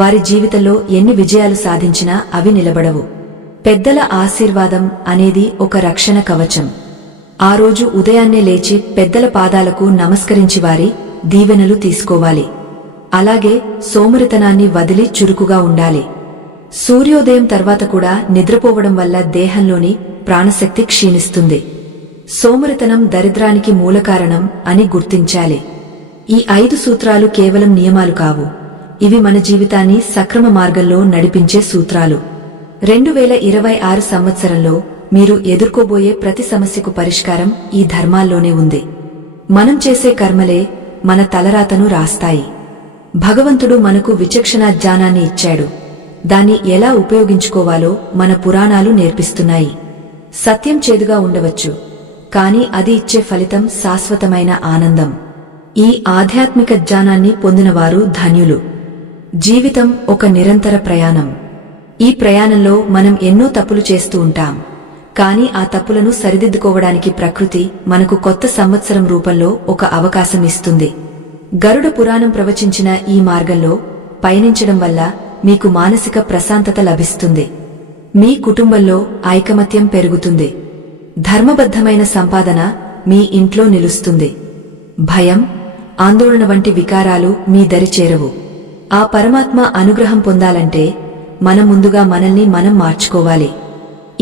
వారి జీవితంలో ఎన్ని విజయాలు సాధించినా అవి నిలబడవు. పెద్దల ఆశీర్వాదం అనేది ఒక రక్షణ కవచం. ఆ రోజు ఉదయాన్నే లేచి పెద్దల పాదాలకు నమస్కరించి వారి దీవెనలు తీసుకోవాలి. అలాగే సోమరితనాన్ని వదిలి చురుకుగా ఉండాలి. సూర్యోదయం తర్వాత కూడా నిద్రపోవడం వల్ల దేహంలోని ప్రాణశక్తి క్షీణిస్తుంది. సోమరితనం దరిద్రానికి మూలకారణం అని గుర్తించాలి. ఈ 5 సూత్రాలు కేవలం నియమాలు కావు, ఇవి మన జీవితాన్ని సక్రమ మార్గంలో నడిపించే సూత్రాలు. 2026 సంవత్సరంలో మీరు ఎదుర్కోబోయే ప్రతి సమస్యకు పరిష్కారం ఈ ధర్మాల్లోనే ఉంది. మనం చేసే కర్మలే మన తలరాతను రాస్తాయి. భగవంతుడు మనకు విచక్షణా జ్ఞానాన్ని ఇచ్చాడు. దాన్ని ఎలా ఉపయోగించుకోవాలో మన పురాణాలు నేర్పిస్తున్నాయి. సత్యం చేదుగా ఉండవచ్చు, కాని అది ఇచ్చే ఫలితం శాశ్వతమైన ఆనందం. ఈ ఆధ్యాత్మిక జ్ఞానాన్ని పొందినవారు ధన్యులు. జీవితం ఒక నిరంతర ప్రయాణం. ఈ ప్రయాణంలో మనం ఎన్నో తప్పులు చేస్తూ ఉంటాం. కాని ఆ తప్పులను సరిదిద్దుకోవడానికి ప్రకృతి మనకు కొత్త సంవత్సరం రూపంలో ఒక అవకాశం ఇస్తుంది. గరుడ పురాణం ప్రవచించిన ఈ మార్గంలో పయనించడం వల్ల మీకు మానసిక ప్రశాంతత లభిస్తుంది. మీ కుటుంబంలో ఐకమత్యం పెరుగుతుంది. ధర్మబద్ధమైన సంపాదన మీ ఇంట్లో నిలుస్తుంది. భయం, ఆందోళన వంటి వికారాలు మీ దరి చేరవు. ఆ పరమాత్మ అనుగ్రహం పొందాలంటే మనం ముందుగా మనల్ని మనం మార్చుకోవాలి.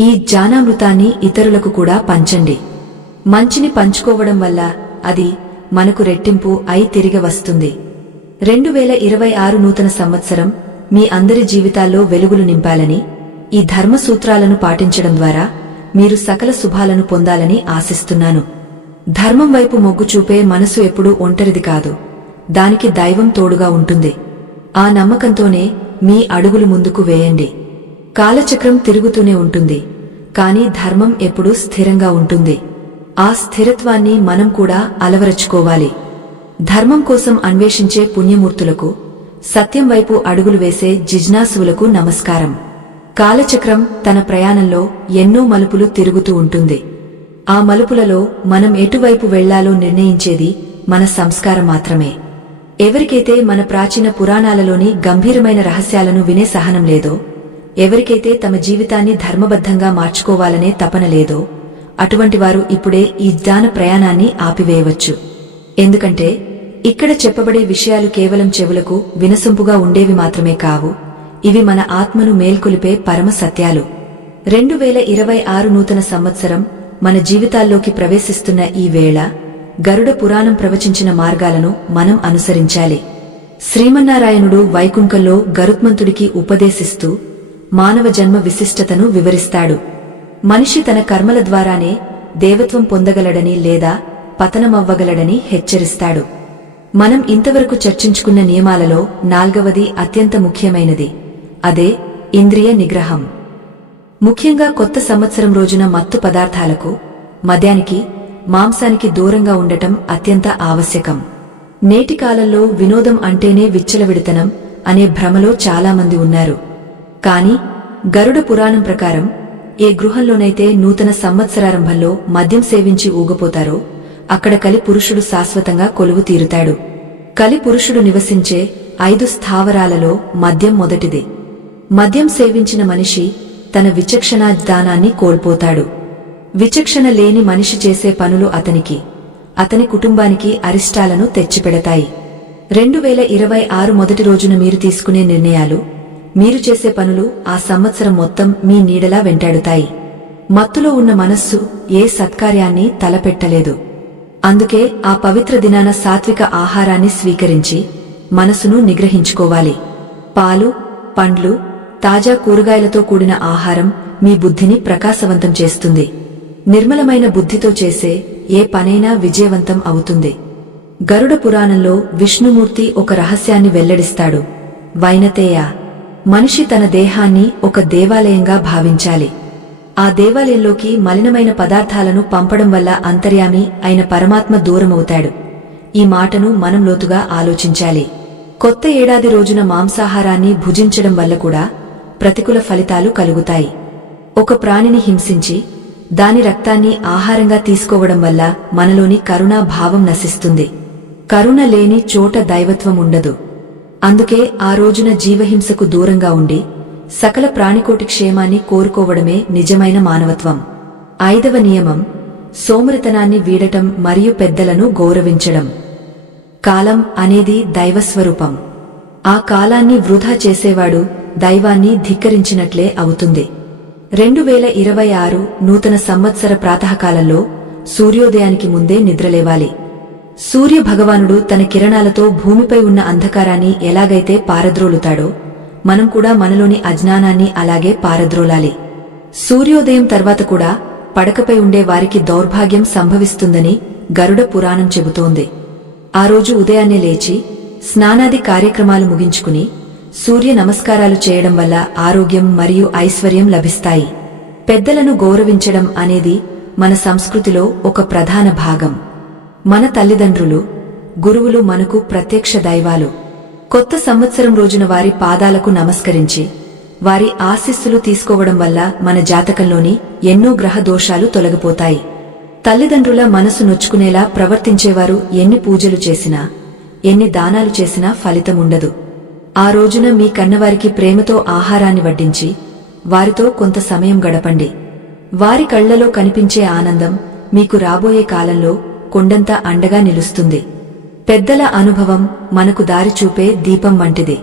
ఈ జ్ఞానామృతాన్ని ఇతరులకు కూడా పంచండి. మంచిని పంచుకోవడం వల్ల అది మనకు రెట్టింపు అయి తిరిగి వస్తుంది. 2026 నూతన సంవత్సరం మీ అందరి జీవితాల్లో వెలుగులు నింపాలని, ఈ ధర్మ సూత్రాలను పాటించడం ద్వారా మీరు సకల శుభాలను పొందాలని ఆశిస్తున్నాను. ధర్మం వైపు మొగ్గు చూపే మనసు ఎప్పుడూ ఒంటరిది కాదు, దానికి దైవం తోడుగా ఉంటుంది. ఆ నమ్మకంతోనే మీ అడుగులు ముందుకు వేయండి. కాలచక్రం తిరుగుతూనే ఉంటుంది, కాని ధర్మం ఎప్పుడూ స్థిరంగా ఉంటుంది. ఆ స్థిరత్వాన్ని మనం కూడా అలవరచుకోవాలి. ధర్మం కోసం అన్వేషించే పుణ్యమూర్తులకు, సత్యం వైపు అడుగులు వేసే జిజ్ఞాసువులకు నమస్కారం. కాలచక్రం తన ప్రయాణంలో ఎన్నో మలుపులు తిరుగుతూ ఉంటుంది. ఆ మలుపులలో మనం ఎటువైపు వెళ్లాలో నిర్ణయించేది మన సంస్కారం మాత్రమే. ఎవరికైతే మన ప్రాచీన పురాణాలలోని గంభీరమైన రహస్యాలను వినే సహనం లేదో, ఎవరికైతే తమ జీవితాన్ని ధర్మబద్ధంగా మార్చుకోవాలనే తపన లేదో, అటువంటి వారు ఇప్పుడే ఈ జ్ఞాన ప్రయాణాన్ని ఆపివేయవచ్చు. ఎందుకంటే ఇక్కడ చెప్పబడే విషయాలు కేవలం చెవులకు వినసొంపుగా ఉండేవి మాత్రమే కావు, ఇవి మన ఆత్మను మేల్కొలిపే పరమ సత్యాలు. 2026 నూతన సంవత్సరం మన జీవితాల్లోకి ప్రవేశిస్తున్న ఈ వేళ గరుడ పురాణం ప్రవచించిన మార్గాలను మనం అనుసరించాలి. శ్రీమన్నారాయణుడు వైకుంఠంలో గరుత్మంతుడికి ఉపదేశిస్తూ మానవ జన్మ విశిష్టతను వివరిస్తాడు. మనిషి తన కర్మల ద్వారానే దేవత్వం పొందగలడని లేదా పతనమవ్వగలడని హెచ్చరిస్తాడు. మనం ఇంతవరకు చర్చించుకున్న నియమాలలో 4వది అత్యంత ముఖ్యమైనది. అదే ఇంద్రియ నిగ్రహం. ముఖ్యంగా కొత్త సంవత్సరం రోజున మత్తు పదార్థాలకు, మద్యానికి, మాంసానికి దూరంగా ఉండటం అత్యంత ఆవశ్యకం. నేటి కాలంలో వినోదం అంటేనే విచ్చలవిడితనం అనే భ్రమలో చాలామంది ఉన్నారు. కాని గరుడ పురాణం ప్రకారం ఏ గృహంలోనైతే నూతన సంవత్సరారంభంలో మద్యం సేవించి ఊగపోతారో అక్కడ కలి పురుషుడు శాశ్వతంగా కొలువు తీరుతాడు. కలి పురుషుడు నివసించే 5 స్థావరాలలో మద్యం మొదటిది. మద్యం సేవించిన మనిషి తన విచక్షణాజ్ఞానాన్ని కోల్పోతాడు. విచక్షణ లేని మనిషి చేసే పనులు అతనికి, అతని కుటుంబానికి అరిష్టాలను తెచ్చిపెడతాయి. 2026 మొదటి రోజున మీరు తీసుకునే నిర్ణయాలు, మీరు చేసే పనులు ఆ సంవత్సరం మొత్తం మీ నీడలా వెంటాడుతాయి. మత్తులో ఉన్న మనస్సు ఏ సత్కార్యాన్ని తలపెట్టలేదు. అందుకే ఆ పవిత్ర దినాన సాత్విక ఆహారాన్ని స్వీకరించి మనసును నిగ్రహించుకోవాలి. పాలు, పండ్లు, తాజా కూరగాయలతో కూడిన ఆహారం మీ బుద్ధిని ప్రకాశవంతం చేస్తుంది. నిర్మలమైన బుద్ధితో చేసే ఏ పనైనా విజయవంతం అవుతుంది. గరుడ పురాణంలో విష్ణుమూర్తి ఒక రహస్యాన్ని వెల్లడిస్తాడు. వైనతేయ, మనిషి తన దేహాన్ని ఒక దేవాలయంగా భావించాలి. ఆ దేవాలయంలోకి మలినమైన పదార్థాలను పంపడం వల్ల అంతర్యామి అయిన పరమాత్మ దూరమవుతాడు. ఈ మాటను మనం లోతుగా ఆలోచించాలి. కొత్త ఏడాది రోజున మాంసాహారాన్ని భుజించడం వల్ల కూడా ప్రతికూల ఫలితాలు కలుగుతాయి. ఒక ప్రాణిని హింసించి దాని రక్తాన్ని ఆహారంగా తీసుకోవడం వల్ల మనలోని కరుణా భావం నశిస్తుంది. కరుణ లేని చోట దైవత్వం ఉండదు. అందుకే ఆ రోజున జీవహింసకు దూరంగా ఉండి సకల ప్రాణికోటి క్షేమాన్ని కోరుకోవడమే నిజమైన మానవత్వం. 5వ నియమం సోమరితనాన్ని వీడటం మరియు పెద్దలను గౌరవించడం. కాలం అనేది దైవస్వరూపం. ఆ కాలాన్ని వృధా చేసేవాడు దైవాన్ని ధిక్కరించినట్లే అవుతుంది. 2026 నూతన సంవత్సర ప్రాతకాలంలో సూర్యోదయానికి ముందే నిద్రలేవాలి. సూర్య భగవానుడు తన కిరణాలతో భూమిపై ఉన్న అంధకారాన్ని ఎలాగైతే పారద్రోలుతాడో మనం కూడా మనలోని అజ్ఞానాన్ని అలాగే పారద్రోలాలి. సూర్యోదయం తర్వాత కూడా పడకపై ఉండే వారికి దౌర్భాగ్యం సంభవిస్తుందని గరుడ పురాణం చెబుతోంది. ఆ రోజు ఉదయాన్నే లేచి స్నానాది కార్యక్రమాలు ముగించుకుని సూర్య నమస్కారాలు చేయడం వల్ల ఆరోగ్యం మరియు ఐశ్వర్యం లభిస్తాయి. పెద్దలను గౌరవించడం అనేది మన సంస్కృతిలో ఒక ప్రధాన భాగం. మన తల్లిదండ్రులు, గురువులు మనకు ప్రత్యక్ష దైవాలు. కొత్త సంవత్సరం రోజున వారి పాదాలకు నమస్కరించి వారి ఆశీస్సులు తీసుకోవడం వల్ల మన జాతకంలోని ఎన్నో గ్రహ దోషాలు తొలగిపోతాయి. తల్లిదండ్రుల మనసు నొచ్చుకునేలా ప్రవర్తించేవారు ఎన్ని పూజలు చేసినా, ఎన్ని దానాలు చేసినా ఫలితముండదు. ఆ రోజున మీ కన్నవారికి ప్రేమతో ఆహారాన్ని వడ్డించి వారితో కొంత సమయం గడపండి. వారి కళ్లలో కనిపించే ఆనందం మీకు రాబోయే కాలంలో కొండంత అండగా నిలుస్తుంది. పెద్దల అనుభవం మనకు దారి చూపే దీపం వంటిది.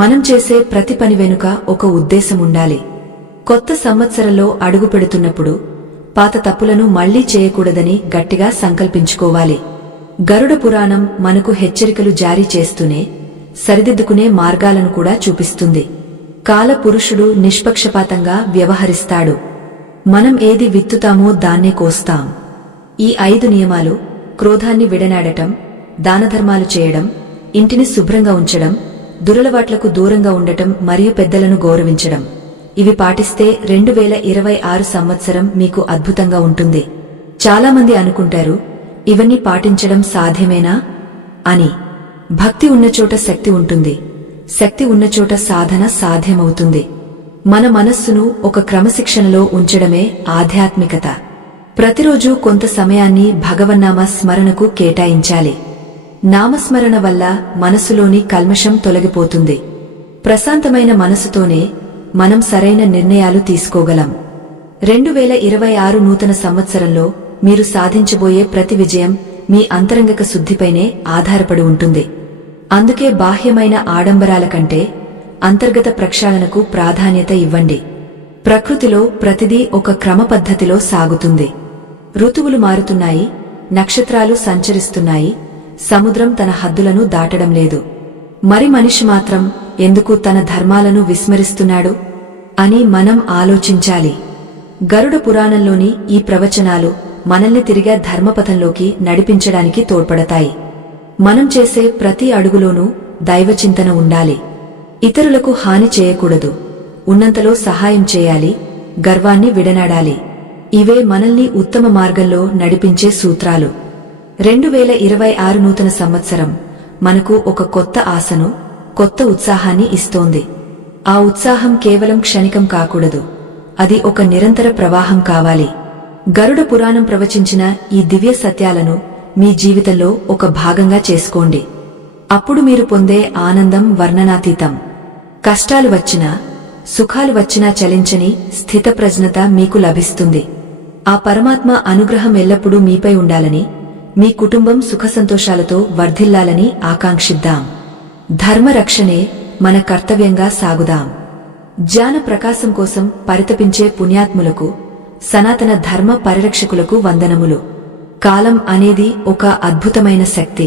మనం చేసే ప్రతి పని వెనుక ఒక ఉద్దేశముండాలి. కొత్త సంవత్సరంలో అడుగు పెడుతున్నప్పుడు పాత తప్పులను మళ్లీ చేయకూడదని గట్టిగా సంకల్పించుకోవాలి. గరుడ పురాణం మనకు హెచ్చరికలు జారీ చేస్తూనే సరిదిద్దుకునే మార్గాలను కూడా చూపిస్తుంది. కాల పురుషుడు నిష్పక్షపాతంగా వ్యవహరిస్తాడు. మనం ఏది విత్తుతామో దాన్నే కోస్తాం. ఈ 5 నియమాలు క్రోధాన్ని విడనాడటం, దానధర్మాలు చేయడం, ఇంటిని శుభ్రంగా ఉంచడం, దురలవాట్లకు దూరంగా ఉండటం మరియు పెద్దలను గౌరవించడం. ఇవి పాటిస్తే 2026 సంవత్సరం మీకు అద్భుతంగా ఉంటుంది. చాలామంది అనుకుంటారు, ఇవన్నీ పాటించడం సాధ్యమేనా అని. భక్తి ఉన్నచోట శక్తి ఉంటుంది. శక్తి ఉన్నచోట సాధన సాధ్యమవుతుంది. మన మనస్సును ఒక క్రమశిక్షణలో ఉంచడమే ఆధ్యాత్మికత. ప్రతిరోజు కొంత సమయాన్ని భగవన్నామ స్మరణకు కేటాయించాలి. నామస్మరణ వల్ల మనసులోని కల్మషం తొలగిపోతుంది. ప్రశాంతమైన మనసుతోనే మనం సరైన నిర్ణయాలు తీసుకోగలం. 2026 నూతన సంవత్సరంలో మీరు సాధించబోయే ప్రతి విజయం మీ అంతరంగిక శుద్ధిపైనే ఆధారపడి ఉంటుంది. అందుకే బాహ్యమైన ఆడంబరాల కంటే అంతర్గత ప్రక్షాళనకు ప్రాధాన్యత ఇవ్వండి. ప్రకృతిలో ప్రతిదీ ఒక క్రమపద్ధతిలో సాగుతుంది. ఋతువులు మారుతున్నాయి, నక్షత్రాలు సంచరిస్తున్నాయి, సముద్రం తన హద్దులను దాటడం లేదు. మరి మనిషి మాత్రం ఎందుకు తన ధర్మాలను విస్మరిస్తున్నాడు అని మనం ఆలోచించాలి. గరుడ పురాణంలోని ఈ ప్రవచనాలు మనల్ని తిరిగా ధర్మపథంలోకి నడిపించడానికి తోడ్పడతాయి. మనం చేసే ప్రతి అడుగులోనూ దైవచింతన ఉండాలి. ఇతరులకు హాని చేయకూడదు, ఉన్నంతలో సహాయం చేయాలి, గర్వాన్ని విడనాడాలి. ఇవే మనల్ని ఉత్తమ మార్గంలో నడిపించే సూత్రాలు. 2026 నూతన సంవత్సరం మనకు ఒక కొత్త ఆశను, కొత్త ఉత్సాహాన్ని ఇస్తోంది. ఆ ఉత్సాహం కేవలం క్షణికం కాకూడదు, అది ఒక నిరంతర ప్రవాహం కావాలి. గరుడ పురాణం ప్రవచించిన ఈ దివ్య సత్యాలను మీ జీవితంలో ఒక భాగంగా చేసుకోండి. అప్పుడు మీరు పొందే ఆనందం వర్ణనాతీతం. కష్టాలు వచ్చినా, సుఖాలు వచ్చినా చలించని స్థితప్రజ్ఞత మీకు లభిస్తుంది. ఆ పరమాత్మ అనుగ్రహం ఎల్లప్పుడూ మీపై ఉండాలని, మీ కుటుంబం సుఖసంతోషాలతో వర్ధిల్లాలని ఆకాంక్షిద్దాం. ధర్మరక్షణే మన కర్తవ్యంగా సాగుదాం. జ్ఞాన ప్రకాశం కోసం పరితపించే పుణ్యాత్ములకు, సనాతన ధర్మ పరిరక్షకులకు వందనములు. కాలం అనేది ఒక అద్భుతమైన శక్తి.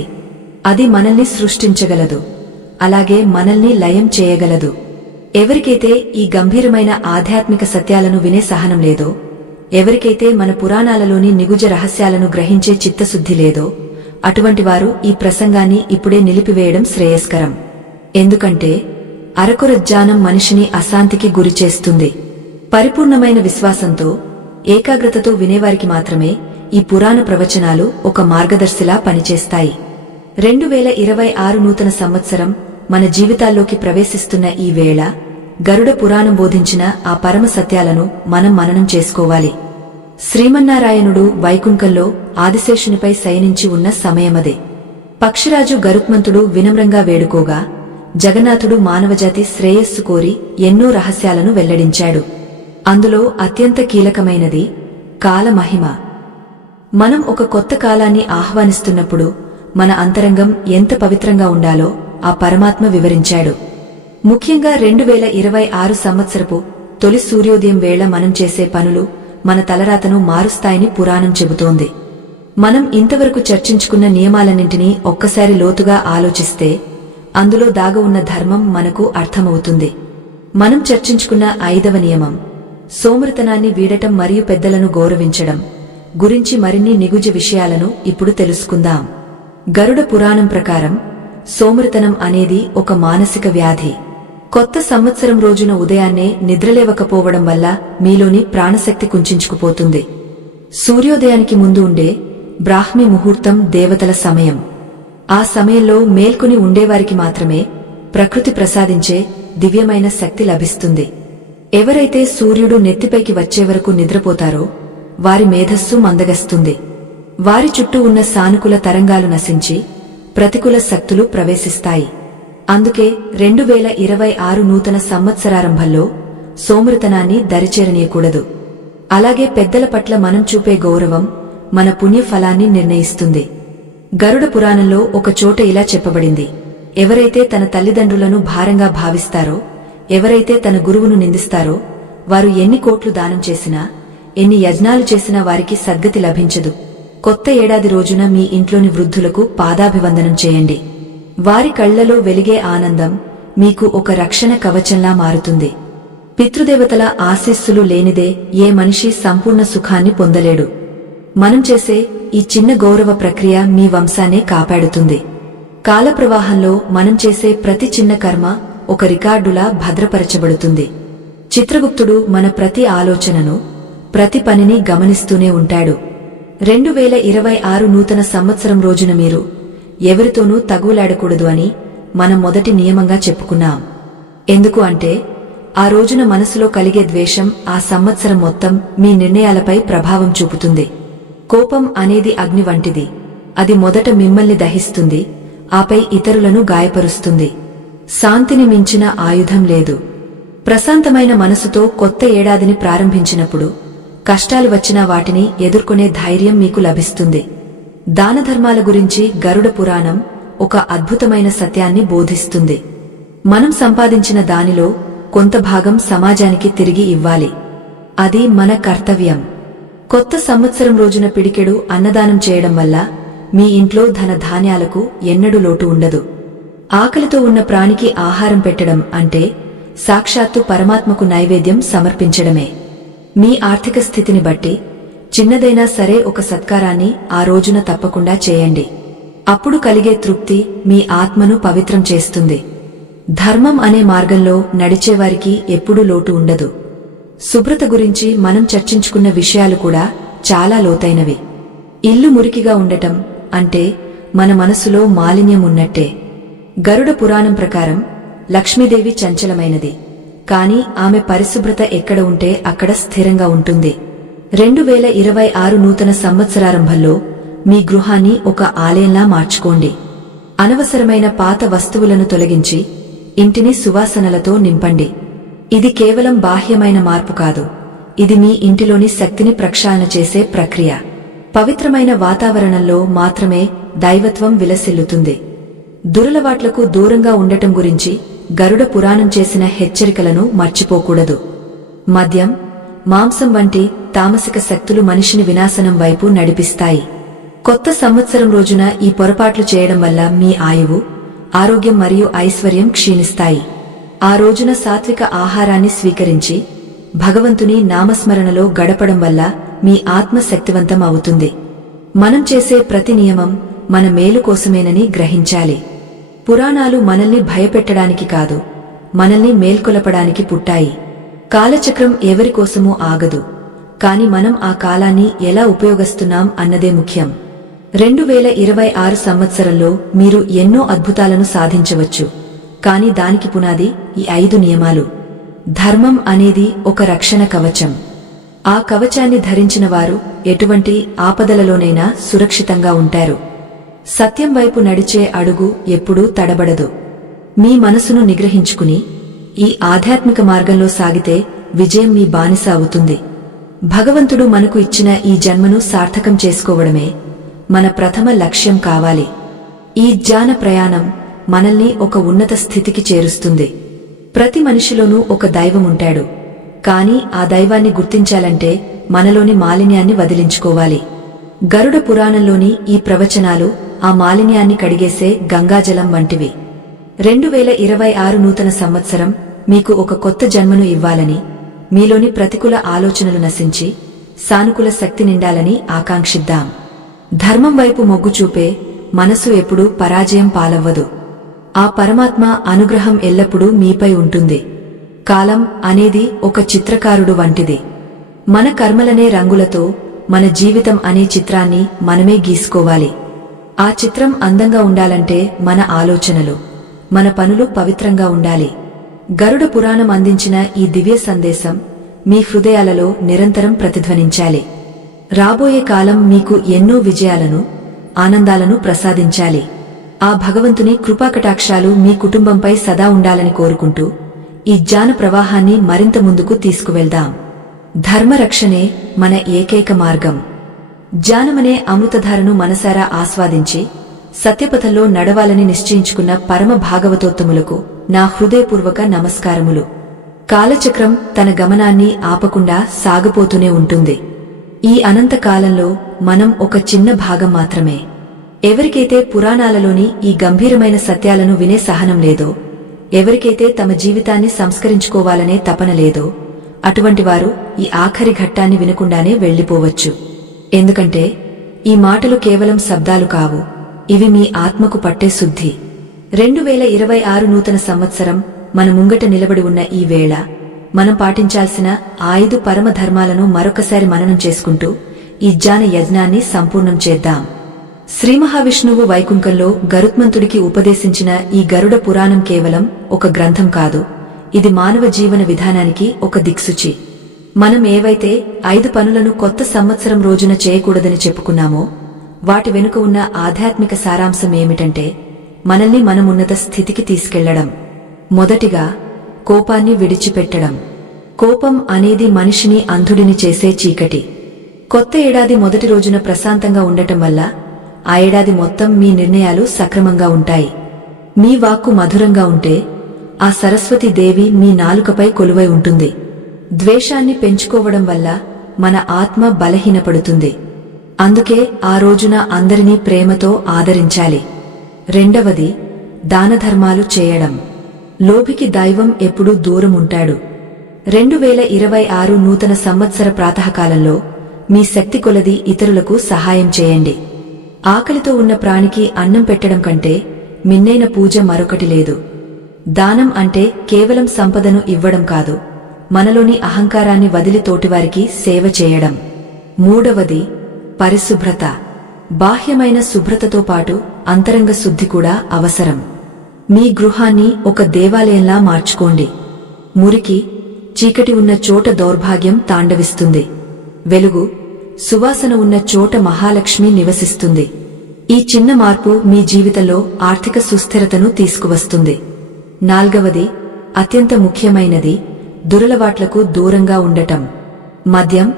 అది మనల్ని సృష్టించగలదు, అలాగే మనల్ని లయం చేయగలదు. ఎవరికైతే ఈ గంభీరమైన ఆధ్యాత్మిక సత్యాలను వినే సహనం లేదో, ఎవరికైతే మన పురాణాలలోని నిగుజ రహస్యాలను గ్రహించే చిత్తశుద్ధి లేదో, అటువంటివారు ఈ ప్రసంగాన్ని ఇప్పుడే నిలిపివేయడం శ్రేయస్కరం. ఎందుకంటే అరకొర జ్ఞానం మనిషిని అశాంతికి గురిచేస్తుంది. పరిపూర్ణమైన విశ్వాసంతో, ఏకాగ్రతతో వినేవారికి మాత్రమే ఈ పురాణ ప్రవచనాలు ఒక మార్గదర్శిలా పనిచేస్తాయి. 2026 నూతన సంవత్సరం మన జీవితాల్లోకి ప్రవేశిస్తున్న ఈ వేళ గరుడ పురాణం బోధించిన ఆ పరమ సత్యాలను మనం మననం చేసుకోవాలి. శ్రీమన్నారాయణుడు వైకుంఠంలో ఆదిశేషునిపై శయనించి ఉన్న సమయమదే. పక్షిరాజు గరుత్మంతుడు వినమ్రంగా వేడుకోగా, జగన్నాథుడు మానవజాతి శ్రేయస్సు కోరి ఎన్నో రహస్యాలను వెల్లడించాడు. అందులో అత్యంత కీలకమైనది కాలమహిమ. మనం ఒక కొత్త కాలాన్ని ఆహ్వానిస్తున్నప్పుడు మన అంతరంగం ఎంత పవిత్రంగా ఉండాలో ఆ పరమాత్మ వివరించాడు. ముఖ్యంగా 2026 సంవత్సరపు తొలి సూర్యోదయం వేళ మనం చేసే పనులు మన తలరాతను మారుస్తాయని పురాణం చెబుతోంది. మనం ఇంతవరకు చర్చించుకున్న నియమాలన్నింటినీ ఒక్కసారి లోతుగా ఆలోచిస్తే అందులో దాగి ఉన్న ధర్మం మనకు అర్థమవుతుంది. మనం చర్చించుకున్న 5వ నియమం, సోమరితనాన్ని వీడటం మరియు పెద్దలను గౌరవించడం గురించి మరిన్ని నిగుజ విషయాలను ఇప్పుడు తెలుసుకుందాం. గరుడ పురాణం ప్రకారం సోమరితనం అనేది ఒక మానసిక వ్యాధి. కొత్త సంవత్సరం రోజున ఉదయాన్నే నిద్రలేవకపోవడం వల్ల మీలోని ప్రాణశక్తి కుంచుకుపోతుంది. సూర్యోదయానికి ముందు ఉండే బ్రాహ్మీ ముహూర్తం దేవతల సమయం. ఆ సమయంలో మేల్కొని ఉండేవారికి మాత్రమే ప్రకృతి ప్రసాదించే దివ్యమైన శక్తి లభిస్తుంది. ఎవరైతే సూర్యుడు నెత్తిపైకి వచ్చే వరకు నిద్రపోతారో వారి మేధస్సు మందగస్తుంది. వారి చుట్టూ ఉన్న సానుకూల తరంగాలు నశించి ప్రతికూల శక్తులు ప్రవేశిస్తాయి. అందుకే 2026 నూతన సంవత్సరారంభంలో సోమరితనాన్ని దరిచేరనీయకూడదు. అలాగే పెద్దల పట్ల మనం చూపే గౌరవం మన పుణ్యఫలాన్ని నిర్ణయిస్తుంది. గరుడ పురాణంలో ఒక చోట ఇలా చెప్పబడింది, ఎవరైతే తన తల్లిదండ్రులను భారంగా భావిస్తారో, ఎవరైతే తన గురువును నిందిస్తారో, వారు ఎన్ని కోట్లు దానం చేసినా, ఎన్ని యజ్ఞాలు చేసినా వారికి సద్గతి లభించదు. కొత్త ఏడాది రోజున మీ ఇంట్లోని వృద్ధులకు పాదాభివందనం చేయండి. వారి కళ్లలో వెలిగే ఆనందం మీకు ఒక రక్షణ కవచంలా మారుతుంది. పితృదేవతల ఆశీస్సులు లేనిదే ఏ మనిషి సంపూర్ణ సుఖాన్ని పొందలేడు. మనం చేసే ఈ చిన్న గౌరవ ప్రక్రియ మీ వంశాన్నే కాపాడుతుంది. కాలప్రవాహంలో మనం చేసే ప్రతి చిన్న కర్మ ఒక రికార్డులా భద్రపరచబడుతుంది. చిత్రగుప్తుడు మన ప్రతి ఆలోచనను, ప్రతి పనిని గమనిస్తూనే ఉంటాడు. 2026 నూతన సంవత్సరం రోజున మీరు ఎవరితోనూ తగులాడకూడదు అని మనం మొదటి నియమంగా చెప్పుకున్నాం. ఎందుకు అంటే ఆ రోజున మనసులో కలిగే ద్వేషం ఆ సంవత్సరం మొత్తం మీ నిర్ణయాలపై ప్రభావం చూపుతుంది. కోపం అనేది అగ్ని వంటిది. అది మొదట మిమ్మల్ని దహిస్తుంది, ఆపై ఇతరులను గాయపరుస్తుంది. శాంతిని మించిన ఆయుధం లేదు. ప్రశాంతమైన మనసుతో కొత్త ఏడాదిని ప్రారంభించినప్పుడు కష్టాలు వచ్చినా వాటిని ఎదుర్కొనే ధైర్యం మీకు లభిస్తుంది. దానధర్మాల గురించి గరుడ పురాణం ఒక అద్భుతమైన సత్యాన్ని బోధిస్తుంది. మనం సంపాదించిన దానిలో కొంత భాగం సమాజానికి తిరిగి ఇవ్వాలి. అది మన కర్తవ్యం. కొత్త సంవత్సరం రోజున పిడికెడు అన్నదానం చేయడం వల్ల మీ ఇంట్లో ధనధాన్యాలకు ఎన్నడూ లోటు ఉండదు. ఆకలితో ఉన్న ప్రాణికి ఆహారం పెట్టడం అంటే సాక్షాత్తు పరమాత్మకు నైవేద్యం సమర్పించడమే. మీ ఆర్థిక స్థితిని బట్టి చిన్నదైనా సరే ఒక సత్కారాన్ని ఆ రోజున తప్పకుండా చేయండి. అప్పుడు కలిగే తృప్తి మీ ఆత్మను పవిత్రం చేస్తుంది. ధర్మం అనే మార్గంలో నడిచేవారికి ఎప్పుడూ లోటు ఉండదు. శుభ్రత గురించి మనం చర్చించుకున్న విషయాలు కూడా చాలా లోతైనవి. ఇల్లు మురికిగా ఉండటం అంటే మన మనసులో మాలిన్యం ఉన్నట్టే. గరుడ పురాణం ప్రకారం లక్ష్మీదేవి చంచలమైనది, కాని ఆమె పరిశుభ్రత ఎక్కడ ఉంటే అక్కడ స్థిరంగా ఉంటుంది. 2026 నూతన సంవత్సరారంభంలో మీ గృహాన్ని ఒక ఆలయంలా మార్చుకోండి. అనవసరమైన పాత వస్తువులను తొలగించి ఇంటిని సువాసనలతో నింపండి. ఇది కేవలం బాహ్యమైన మార్పు కాదు, ఇది మీ ఇంటిలోని శక్తిని ప్రక్షాళన చేసే ప్రక్రియ. పవిత్రమైన వాతావరణంలో మాత్రమే దైవత్వం విలసిల్లుతుంది. దురలవాట్లకు దూరంగా ఉండటం గురించి గరుడ పురాణం చేసిన హెచ్చరికలను మర్చిపోకూడదు. మద్యం, మాంసం వంటి తామసిక శక్తులు మనిషిని వినాశనం వైపు నడిపిస్తాయి. కొత్త సంవత్సరం రోజున ఈ పొరపాట్లు చేయడం వల్ల మీ ఆయువు, ఆరోగ్యం మరియు ఐశ్వర్యం క్షీణిస్తాయి. ఆ రోజున సాత్విక ఆహారాన్ని స్వీకరించి భగవంతుని నామస్మరణలో గడపడం వల్ల మీ ఆత్మ శక్తివంతం అవుతుంది. మనం చేసే ప్రతి నియమం మన మేలు కోసమేనని గ్రహించాలి. పురాణాలు మనల్ని భయపెట్టడానికి కాదు, మనల్ని మేల్కొలపడానికి పుట్టాయి. కాలచక్రం ఎవరికోసమూ ఆగదు, కాని మనం ఆ కాలాన్ని ఎలా ఉపయోగిస్తున్నాం అన్నదే ముఖ్యం. 2026 సంవత్సరంలో మీరు ఎన్నో అద్భుతాలను సాధించవచ్చు, కాని దానికి పునాది ఈ 5 నియమాలు. ధర్మం అనేది ఒక రక్షణ కవచం. ఆ కవచాన్ని ధరించిన వారు ఎటువంటి ఆపదలలోనైనా సురక్షితంగా ఉంటారు. సత్యం వైపు నడిచే అడుగు ఎప్పుడూ తడబడదు. మీ మనసును నిగ్రహించుకుని ఈ ఆధ్యాత్మిక మార్గంలో సాగితే విజయం మీ బానిస అవుతుంది. భగవంతుడు మనకు ఇచ్చిన ఈ జన్మను సార్థకం చేసుకోవడమే మన ప్రథమ లక్ష్యం కావాలి. ఈ జ్ఞాన ప్రయాణం మనల్ని ఒక ఉన్నత స్థితికి చేరుస్తుంది. ప్రతి మనిషిలోనూ ఒక దైవం ఉంటాడు, కాని ఆ దైవాన్ని గుర్తించాలంటే మనలోని మాలిన్యాన్ని వదిలించుకోవాలి. గరుడ పురాణంలోని ఈ ప్రవచనాలు ఆ మాలిన్యాన్ని కడిగేసే గంగాజలం వంటివి. 2026 నూతన సంవత్సరం మీకు ఒక కొత్త జన్మను ఇవ్వాలని, మీలోని ప్రతికూల ఆలోచనలు నశించి సానుకూల శక్తి నిండాలని ఆకాంక్షిద్దాం. ధర్మం వైపు మొగ్గు చూపే మనసు ఎప్పుడూ పరాజయం పాలవ్వదు. ఆ పరమాత్మ అనుగ్రహం ఎల్లప్పుడూ మీపై ఉంటుంది. కాలం అనేది ఒక చిత్రకారుడు వంటిది. మన కర్మలనే రంగులతో మన జీవితం అనే చిత్రాన్ని మనమే గీసుకోవాలి. ఆ చిత్రం అందంగా ఉండాలంటే మన ఆలోచనలు, మన పనులు పవిత్రంగా ఉండాలి. గరుడ పురాణం అందించిన ఈ దివ్య సందేశం మీ హృదయాలలో నిరంతరం ప్రతిధ్వనించాలి. రాబోయే కాలం మీకు ఎన్నో విజయాలను, ఆనందాలను ప్రసాదించాలి. ఆ భగవంతుని కృపాకటాక్షాలు మీ కుటుంబంపై సదా ఉండాలని కోరుకుంటూ ఈ జ్ఞాన ప్రవాహాన్ని మరింత ముందుకు తీసుకువెళ్దాం. ధర్మరక్షణే మన ఏకైక మార్గం. జ్ఞానమనే అమృతధారను మనసారా ఆస్వాదించి సత్యపథంలో నడవాలని నిశ్చయించుకున్న పరమ భాగవతోత్తములకు నా హృదయపూర్వక నమస్కారములు. కాలచక్రం తన గమనాన్ని ఆపకుండా సాగిపోతూనే ఉంటుంది. ఈ అనంత కాలంలో మనం ఒక చిన్న భాగం మాత్రమే. ఎవరికైతే పురాణాలలోని ఈ గంభీరమైన సత్యాలను వినే సహనం లేదో, ఎవరికైతే తమ జీవితాన్ని సంస్కరించుకోవాలనే తపన లేదో, అటువంటి వారు ఈ ఆఖరి ఘట్టాన్ని వినకుండానే వెళ్లిపోవచ్చు. ఎందుకంటే ఈ మాటలు కేవలం శబ్దాలు కావు, ఇవి మీ ఆత్మకు పట్టే శుద్ధి. 2026 నూతన సంవత్సరం మన ముంగట నిలబడి ఉన్న ఈ వేళ మనం పాటించాల్సిన 5 పరమధర్మాలను మరొకసారి మననం చేసుకుంటూ ఈ జ్ఞాన యజ్ఞాన్ని సంపూర్ణం చేద్దాం. శ్రీమహావిష్ణువు వైకుంఠంలో గరుత్మంతుడికి ఉపదేశించిన ఈ గరుడ పురాణం కేవలం ఒక గ్రంథం కాదు, ఇది మానవ జీవన విధానానికి ఒక దిక్సూచి. మనం ఏవైతే 5 పనులను కొత్త సంవత్సరం రోజున చేయకూడదని చెప్పుకున్నామో వాటి వెనుక ఉన్న ఆధ్యాత్మిక సారాంశం ఏమిటంటే మనల్ని మనమున్నత స్థితికి తీసుకెళ్లడం. మొదటిగా కోపాన్ని విడిచిపెట్టడం. కోపం అనేది మనిషిని అంధుడిని చేసే చీకటి. కొత్త ఏడాది మొదటి రోజున ప్రశాంతంగా ఉండటం వల్ల ఆ ఏడాది మొత్తం మీ నిర్ణయాలు సక్రమంగా ఉంటాయి. మీ వాక్కు మధురంగా ఉంటే ఆ సరస్వతి దేవి మీ నాలుకపై కొలువై ఉంటుంది. ద్వేషాన్ని పెంచుకోవడం వల్ల మన ఆత్మ బలహీనపడుతుంది. అందుకే ఆ రోజున అందరినీ ప్రేమతో ఆదరించాలి. రెండవది, దానధర్మాలు చేయడం. లోభికి దైవం ఎప్పుడూ దూరం ఉంటాడు. 2026 నూతన సంవత్సర ప్రాతకాలంలో మీ శక్తి కొలది ఇతరులకు సహాయం చేయండి. ఆకలితో ఉన్న ప్రాణికి అన్నం పెట్టడం కంటే మిన్నైన పూజ మరొకటి లేదు. దానం అంటే కేవలం సంపదను ఇవ్వడం కాదు, మనలోని అహంకారాన్ని వదిలి తోటివారికి సేవ చేయడం. మూడవది, పరిశుభ్రత. బాహ్యమైన శుభ్రతతో పాటు అంతరంగ శుద్ధి కూడా అవసరం. మీ గృహాన్ని ఒక దేవాలయంలా మార్చుకోండి. మురికి, చీకటి ఉన్న చోట దౌర్భాగ్యం తాండవిస్తుంది. వెలుగు, సువాసన ఉన్న చోట మహాలక్ష్మి నివసిస్తుంది. ఈ చిన్న మార్పు మీ జీవితంలో ఆర్థిక సుస్థిరతను తీసుకువస్తుంది. నాల్గవది, అత్యంత ముఖ్యమైనది, దురలవాట్లకు దూరంగా ఉండటం. మద్యం,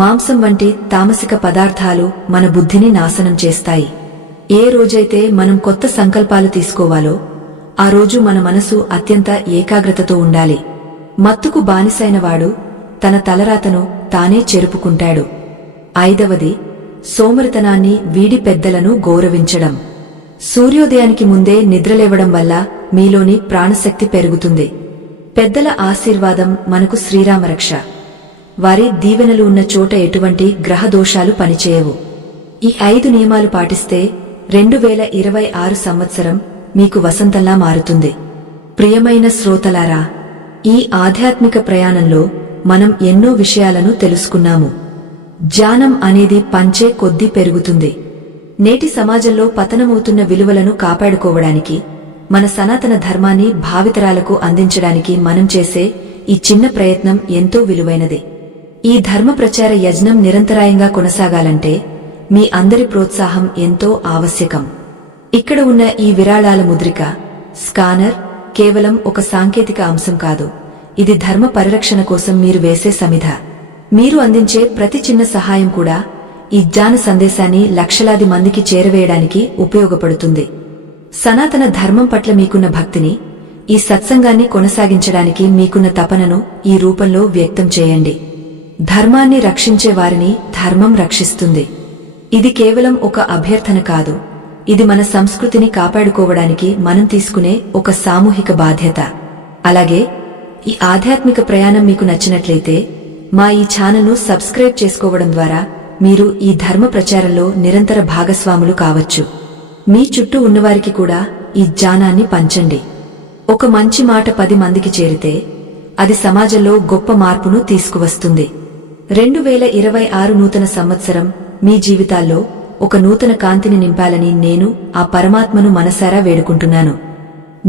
మాంసం వంటి తామసిక పదార్థాలు మన బుద్ధిని నాశనం చేస్తాయి. ఏ రోజైతే మనం కొత్త సంకల్పాలు తీసుకోవాలో ఆ రోజు మన మనసు అత్యంత ఏకాగ్రతతో ఉండాలి. మత్తుకు బానిసైనవాడు తన తలరాతను తానే చెరుపుకుంటాడు. ఐదవది, సోమరితనాన్ని వీడి పెద్దలను గౌరవించడం. సూర్యోదయానికి ముందే నిద్రలేవడం వల్ల మీలోని ప్రాణశక్తి పెరుగుతుంది. పెద్దల ఆశీర్వాదం మనకు శ్రీరామరక్ష. వారి దీవెనలు ఉన్న చోట ఎటువంటి గ్రహదోషాలు పనిచేయవు. ఈ 5 నియమాలు పాటిస్తే 2026 సంవత్సరం మీకు వసంతంలా మారుతుంది. ప్రియమైన శ్రోతలారా, ఈ ఆధ్యాత్మిక ప్రయాణంలో మనం ఎన్నో విషయాలను తెలుసుకున్నాము. జ్ఞానం అనేది పంచే కొద్దీ పెరుగుతుంది. నేటి సమాజంలో పతనమవుతున్న విలువలను కాపాడుకోవడానికి, మన సనాతన ధర్మాన్ని భావితరాలకు అందించడానికి మనం చేసే ఈ చిన్న ప్రయత్నం ఎంతో విలువైనది. ఈ ధర్మ ప్రచార యజ్ఞం నిరంతరాయంగా కొనసాగాలంటే మీ అందరి ప్రోత్సాహం ఎంతో ఆవశ్యకం. ఇక్కడ ఉన్న ఈ విరాళాల ముద్రిక, స్కానర్ కేవలం ఒక సాంకేతిక అంశం కాదు, ఇది ధర్మ పరిరక్షణ కోసం మీరు వేసే సమిధ. మీరు అందించే ప్రతి చిన్న సహాయం కూడా ఈ జ్ఞాన సందేశాన్ని లక్షలాది మందికి చేరవేయడానికి ఉపయోగపడుతుంది. సనాతన ధర్మం పట్ల మీకున్న భక్తిని, ఈ సత్సంగాన్ని కొనసాగించడానికి మీకున్న తపనను ఈ రూపంలో వ్యక్తం చేయండి. ధర్మాన్ని రక్షించే వారిని ధర్మం రక్షిస్తుంది. ఇది కేవలం ఒక అభ్యర్థన కాదు, ఇది మన సంస్కృతిని కాపాడుకోవడానికి మనం తీసుకునే ఒక సామూహిక బాధ్యత. అలాగే ఈ ఆధ్యాత్మిక ప్రయాణం మీకు నచ్చినట్లయితే మా ఈ ఛానల్ను సబ్స్క్రైబ్ చేసుకోవడం ద్వారా మీరు ఈ ధర్మ ప్రచారంలో నిరంతర భాగస్వాములు కావచ్చు. మీ చుట్టూ ఉన్నవారికి కూడా ఈ జ్ఞానాన్ని పంచండి. ఒక మంచి మాట 10 మందికి చేరితే అది సమాజంలో గొప్ప మార్పును తీసుకువస్తుంది. 2026 నూతన సంవత్సరం మీ జీవితాల్లో ఒక నూతన కాంతిని నింపాలని నేను ఆ పరమాత్మను మనసారా వేడుకుంటున్నాను.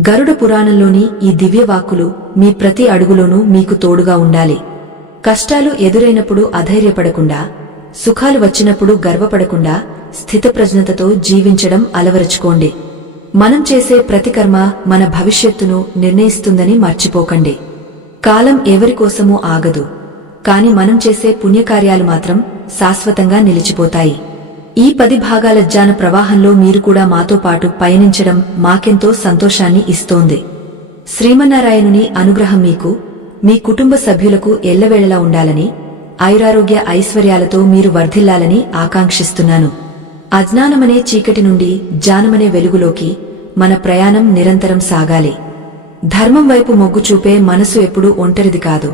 గరుడ పురాణంలోని ఈ దివ్యవాక్కులు మీ ప్రతి అడుగులోనూ మీకు తోడుగా ఉండాలి. కష్టాలు ఎదురైనప్పుడు అధైర్యపడకుండా, సుఖాలు వచ్చినప్పుడు గర్వపడకుండా స్థితప్రజ్ఞతతో జీవించడం అలవరుచుకోండి. మనం చేసే ప్రతి కర్మ మన భవిష్యత్తును నిర్ణయిస్తుందని మర్చిపోకండి. కాలం ఎవరికోసమూ ఆగదు, కాని మనం చేసే పుణ్యకార్యాలు మాత్రం శాశ్వతంగా నిలిచిపోతాయి. ఈ 10 భాగాల జ్ఞాన ప్రవాహంలో మీరు కూడా మాతో పాటు పయనించడం మాకెంతో సంతోషాన్ని ఇస్తోంది. శ్రీమన్నారాయణుని అనుగ్రహం మీకు, మీ కుటుంబ సభ్యులకు ఎల్లవేళలా ఉండాలని, ఆయురారోగ్య ఐశ్వర్యాలతో మీరు వర్ధిల్లాలని ఆకాంక్షిస్తున్నాను. అజ్ఞానమనే చీకటి నుండి జ్ఞానమనే వెలుగులోకి మన ప్రయాణం నిరంతరం సాగాలి. ధర్మం వైపు మొగ్గు చూపే మనసు ఎప్పుడూ ఒంటరిది కాదు,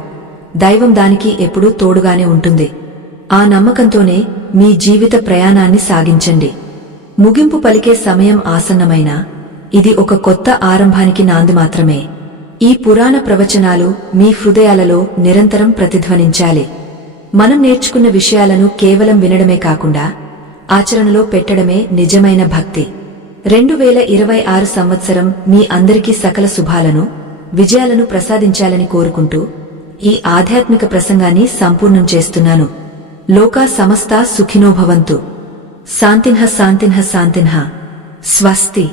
దైవం దానికి ఎప్పుడూ తోడుగానే ఉంటుంది. ఆ నమ్మకంతోనే మీ జీవిత ప్రయాణాన్ని సాగించండి. ముగింపు పలికే సమయం ఆసన్నమైనా ఇది ఒక కొత్త ఆరంభానికి నాంది మాత్రమే. ఈ పురాణ ప్రవచనాలు మీ హృదయాలలో నిరంతరం ప్రతిధ్వనించాలి. మనం నేర్చుకున్న విషయాలను కేవలం వినడమే కాకుండా ఆచరణలో పెట్టడమే నిజమైన భక్తి. 2026 సంవత్సరం మీ అందరికీ సకల శుభాలను, విజయాలను ప్రసాదించాలని కోరుకుంటూ ఈ ఆధ్యాత్మిక ప్రసంగాన్ని సంపూర్ణం చేస్తున్నాను. లోకా సమస్తా సుఖినో భవంతు. శాంతిన్హ శాంతిన్హ శాంతిన్హ. స్వస్తి.